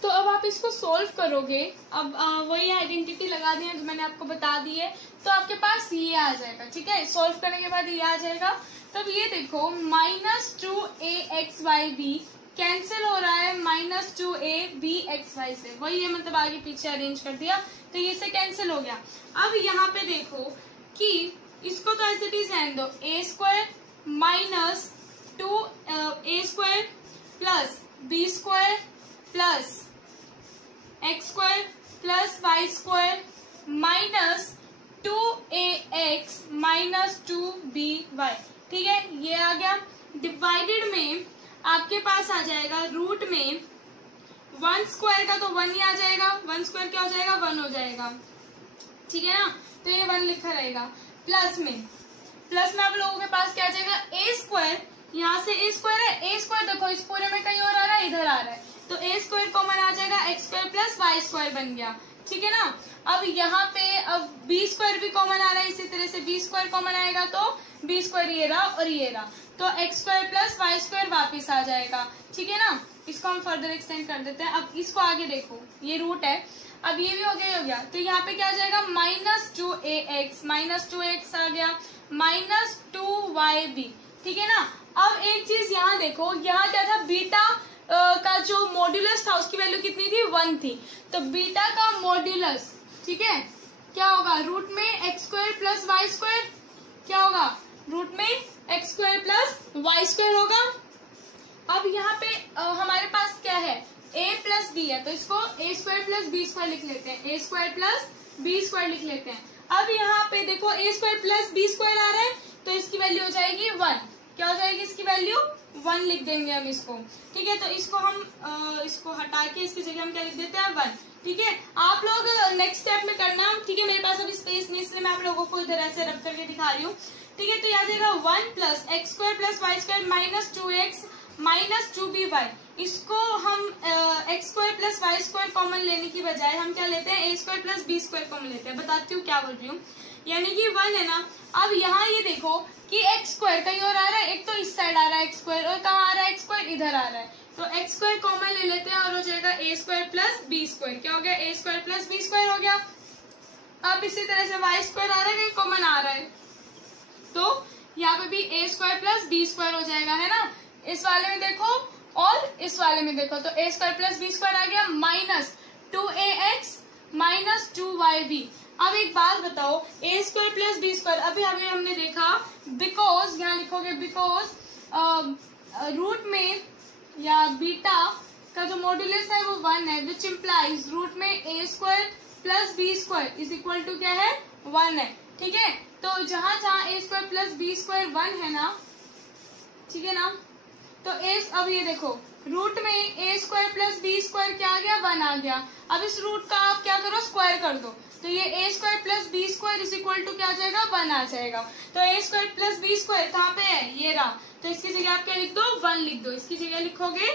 तो अब आप इसको सोल्व करोगे, अब वही आइडेंटिटी लगा दी है जो मैंने आपको बता दी है, तो आपके पास ये आ जाएगा। ठीक है, सोल्व करने के बाद ये आ जाएगा। तब ये देखो -2aXyb कैंसिल हो रहा है -2abXy से, वही है, मतलब आगे पीछे अरेंज कर दिया तो ये से कैंसिल हो गया। अब यहाँ पे देखो कि इसको तो ऐसे ही रहने दो, a square minus 2a square plus b square plus x square plus Y square minus 2ax minus 2by। ठीक है, ये आ गया। डिवाइडेड में आपके पास आ जाएगा रूट में 1 स्क्वायर का तो 1 ही आ जाएगा, 1 स्क्वायर क्या हो जाएगा, 1 हो जाएगा। ठीक है ना, तो ये 1 लिखा रहेगा। प्लस में आप लोगों के पास क्या आ जाएगा, a स्क्वायर, यहाँ से a स्क्वायर है, a स्क्वायर देखो इस पूरे में कहीं और आ रहा है, इधर आ रहा है, तो a स्क्वायर कॉमन आ जाएगा, x square plus Y square बन गया। ठीक है ना, अब यहाँ पे अब b स्क्वायर भी कॉमन आ रहा है, इसी तरह से b स्क्वायर कॉमन आएगा तो b स्क्वायर ये रहा और ये रहा, तो x square plus Y square वापिस आ जाएगा। ठीक है ना, इसको हम फर्दर एक्सटेंड कर देते हैं। अब इसको आगे देखो, ये रूट है, अब ये भी हो गया, तो यहाँ पे क्या आ जाएगा -2ax माइनस 2x आ गया माइनस 2yb। ठीक है ना, अब एक चीज यहाँ देखो, यहाँ क्या था, बीटा का जो मॉड्यूलस था उसकी वैल्यू कितनी थी, 1 थी, तो बीटा का मॉड्यूलस, ठीक है, क्या होगा, रूट में x square plus Y square, क्या होगा, रूट में x square plus Y square होगा। अब यहाँ पे हमारे पास क्या है, a प्लस बी है, तो इसको a square plus B square लिख लेते हैं, a square plus B square लिख लेते हैं। अब यहाँ पे देखो a square plus B square आ रहा है, तो इसकी वैल्यू हो जाएगी 1, क्या हो जाएगी इसकी वैल्यू 1 लिख देंगे हम इसको। ठीक है, तो इसको हम इसको हटा के इसकी जगह हम क्या लिख देते हैं, 1। ठीक है, आप लोग नेक्स्ट स्टेप में करना। ठीक है, मेरे पास अभी स्पेस नहीं, इसलिए मैं आप लोगों को इधर ऐसे रख करके दिखा रही हूँ। ठीक है, तो याद रहेगा 1 plus x square plus Y square minus 2x minus 2by, इसको हम X square plus Y square common लेने की बजाय हम क्या लेते हैं, A square plus B square common लेते हैं। बताती हूँ क्या बोल रही हूँ। यानी कि 1 है ना, अब यहाँ ये देखो कि एक्स स्क्वायर कहीं और आ रहा है, एक तो इस साइड आ रहा है एक्स स्क्वायर, और कहाँ आ रहा है एक्स स्क्वायर, इधर आ रहा है। तो एक्स स्क्वायर कॉमन ले लेते हैं और हो जाएगा A square plus B square. क्या हो गया, ए स्क्वायर प्लस बी स्क्वायर हो गया। अब इसी तरह से वाई स्क्वायर आ रहा है, कहीं कॉमन आ रहा है, तो यहाँ पे भी ए स्क्वायर प्लस बी स्क्वायर हो जाएगा, है ना। इस वाले में देखो और इस वाले में देखो, तो A square plus B square आ गया माइनस 2ax माइनस 2yb। अब एक बात बताओ, ए स्क्वायर प्लस बी स्क्वायर अभी हमने देखा, बिकॉज यहाँ लिखोगे बिकॉज रूट में या बीटा का जो मॉड्यूलस है वो 1 है, विच इम्प्लाइज रूट में A square plus B square is equal to क्या है, 1 है। ठीक है, तो जहां जहां A square plus B square 1 है ना, ठीक है ना, तो अब ये देखो रूट में A square plus B square क्या आ गया, 1 आ गया। अब इस रूट का आप क्या करो, स्क्वायर कर दो, तो ये A square plus B square is equal to क्या आ जाएगा, 1 आ जाएगा। तो A square plus B square कहाँ पे है, ये रहा, तो इसकी जगह आप क्या लिख दो, 1 लिख दो, इसकी जगह लिखोगे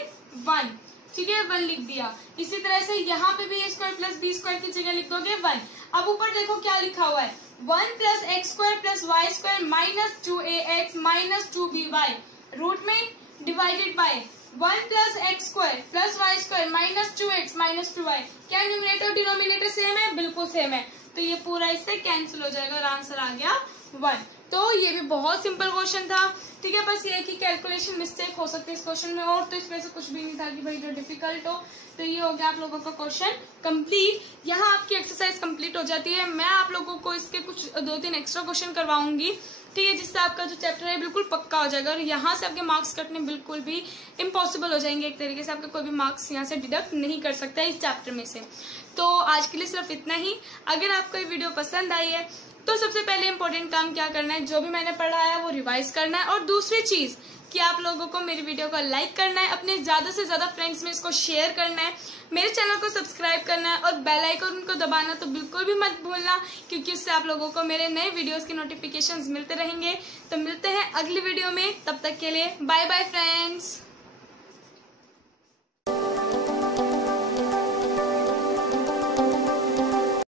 1। ठीक है, 1 लिख दिया। इसी तरह से यहाँ पे भी ए स्क्वायर प्लस बी स्क्वायर की जगह लिख दोगे 1। अब ऊपर देखो क्या लिखा हुआ है, 1 plus x square plus Y square minus 2ax minus 2by root में divided by 1 plus x square plus Y square minus 2x minus 2y। क्या न्यूमरेटर और डिनोमिनेटर सेम है, बिल्कुल सेम है, तो ये पूरा इससे कैंसिल हो जाएगा और आंसर आ गया 1। तो ये भी बहुत सिंपल क्वेश्चन था। ठीक है, बस ये कि कैलकुलेशन मिस्टेक हो सकती है इस क्वेश्चन में, और तो इसमें से कुछ भी नहीं था कि भाई जो डिफिकल्ट हो। तो ये हो गया आप लोगों का क्वेश्चन कंप्लीट। यहाँ आपकी एक्सरसाइज कंप्लीट हो जाती है। मैं आप लोगों को इसके कुछ 2-3 एक्स्ट्रा क्वेश्चन करवाऊंगी, ठीक है, जिससे आपका जो चैप्टर है बिल्कुल पक्का हो जाएगा और यहाँ से आपके मार्क्स कटने बिल्कुल भी इम्पॉसिबल हो जाएंगे। एक तरीके से आपका कोई भी मार्क्स यहाँ से डिडक्ट नहीं कर सकता है इस चैप्टर में से। तो आज के लिए सिर्फ इतना ही। अगर आपको ये वीडियो पसंद आई है तो सबसे पहले इम्पोर्टेंट काम क्या करना है, जो भी मैंने पढ़ा है वो रिवाइज करना है, और दूसरी चीज कि आप लोगों को मेरी वीडियो को लाइक करना है, अपने ज्यादा से ज्यादा फ्रेंड्स में इसको शेयर करना है, मेरे चैनल को सब्सक्राइब करना है और बेल आइकन को दबाना तो बिल्कुल भी मत भूलना, क्योंकि उससे आप लोगों को मेरे नए वीडियोस के नोटिफिकेशंस मिलते रहेंगे। तो मिलते हैं अगली वीडियो में, तब तक के लिए बाय बाय फ्रेंड्स।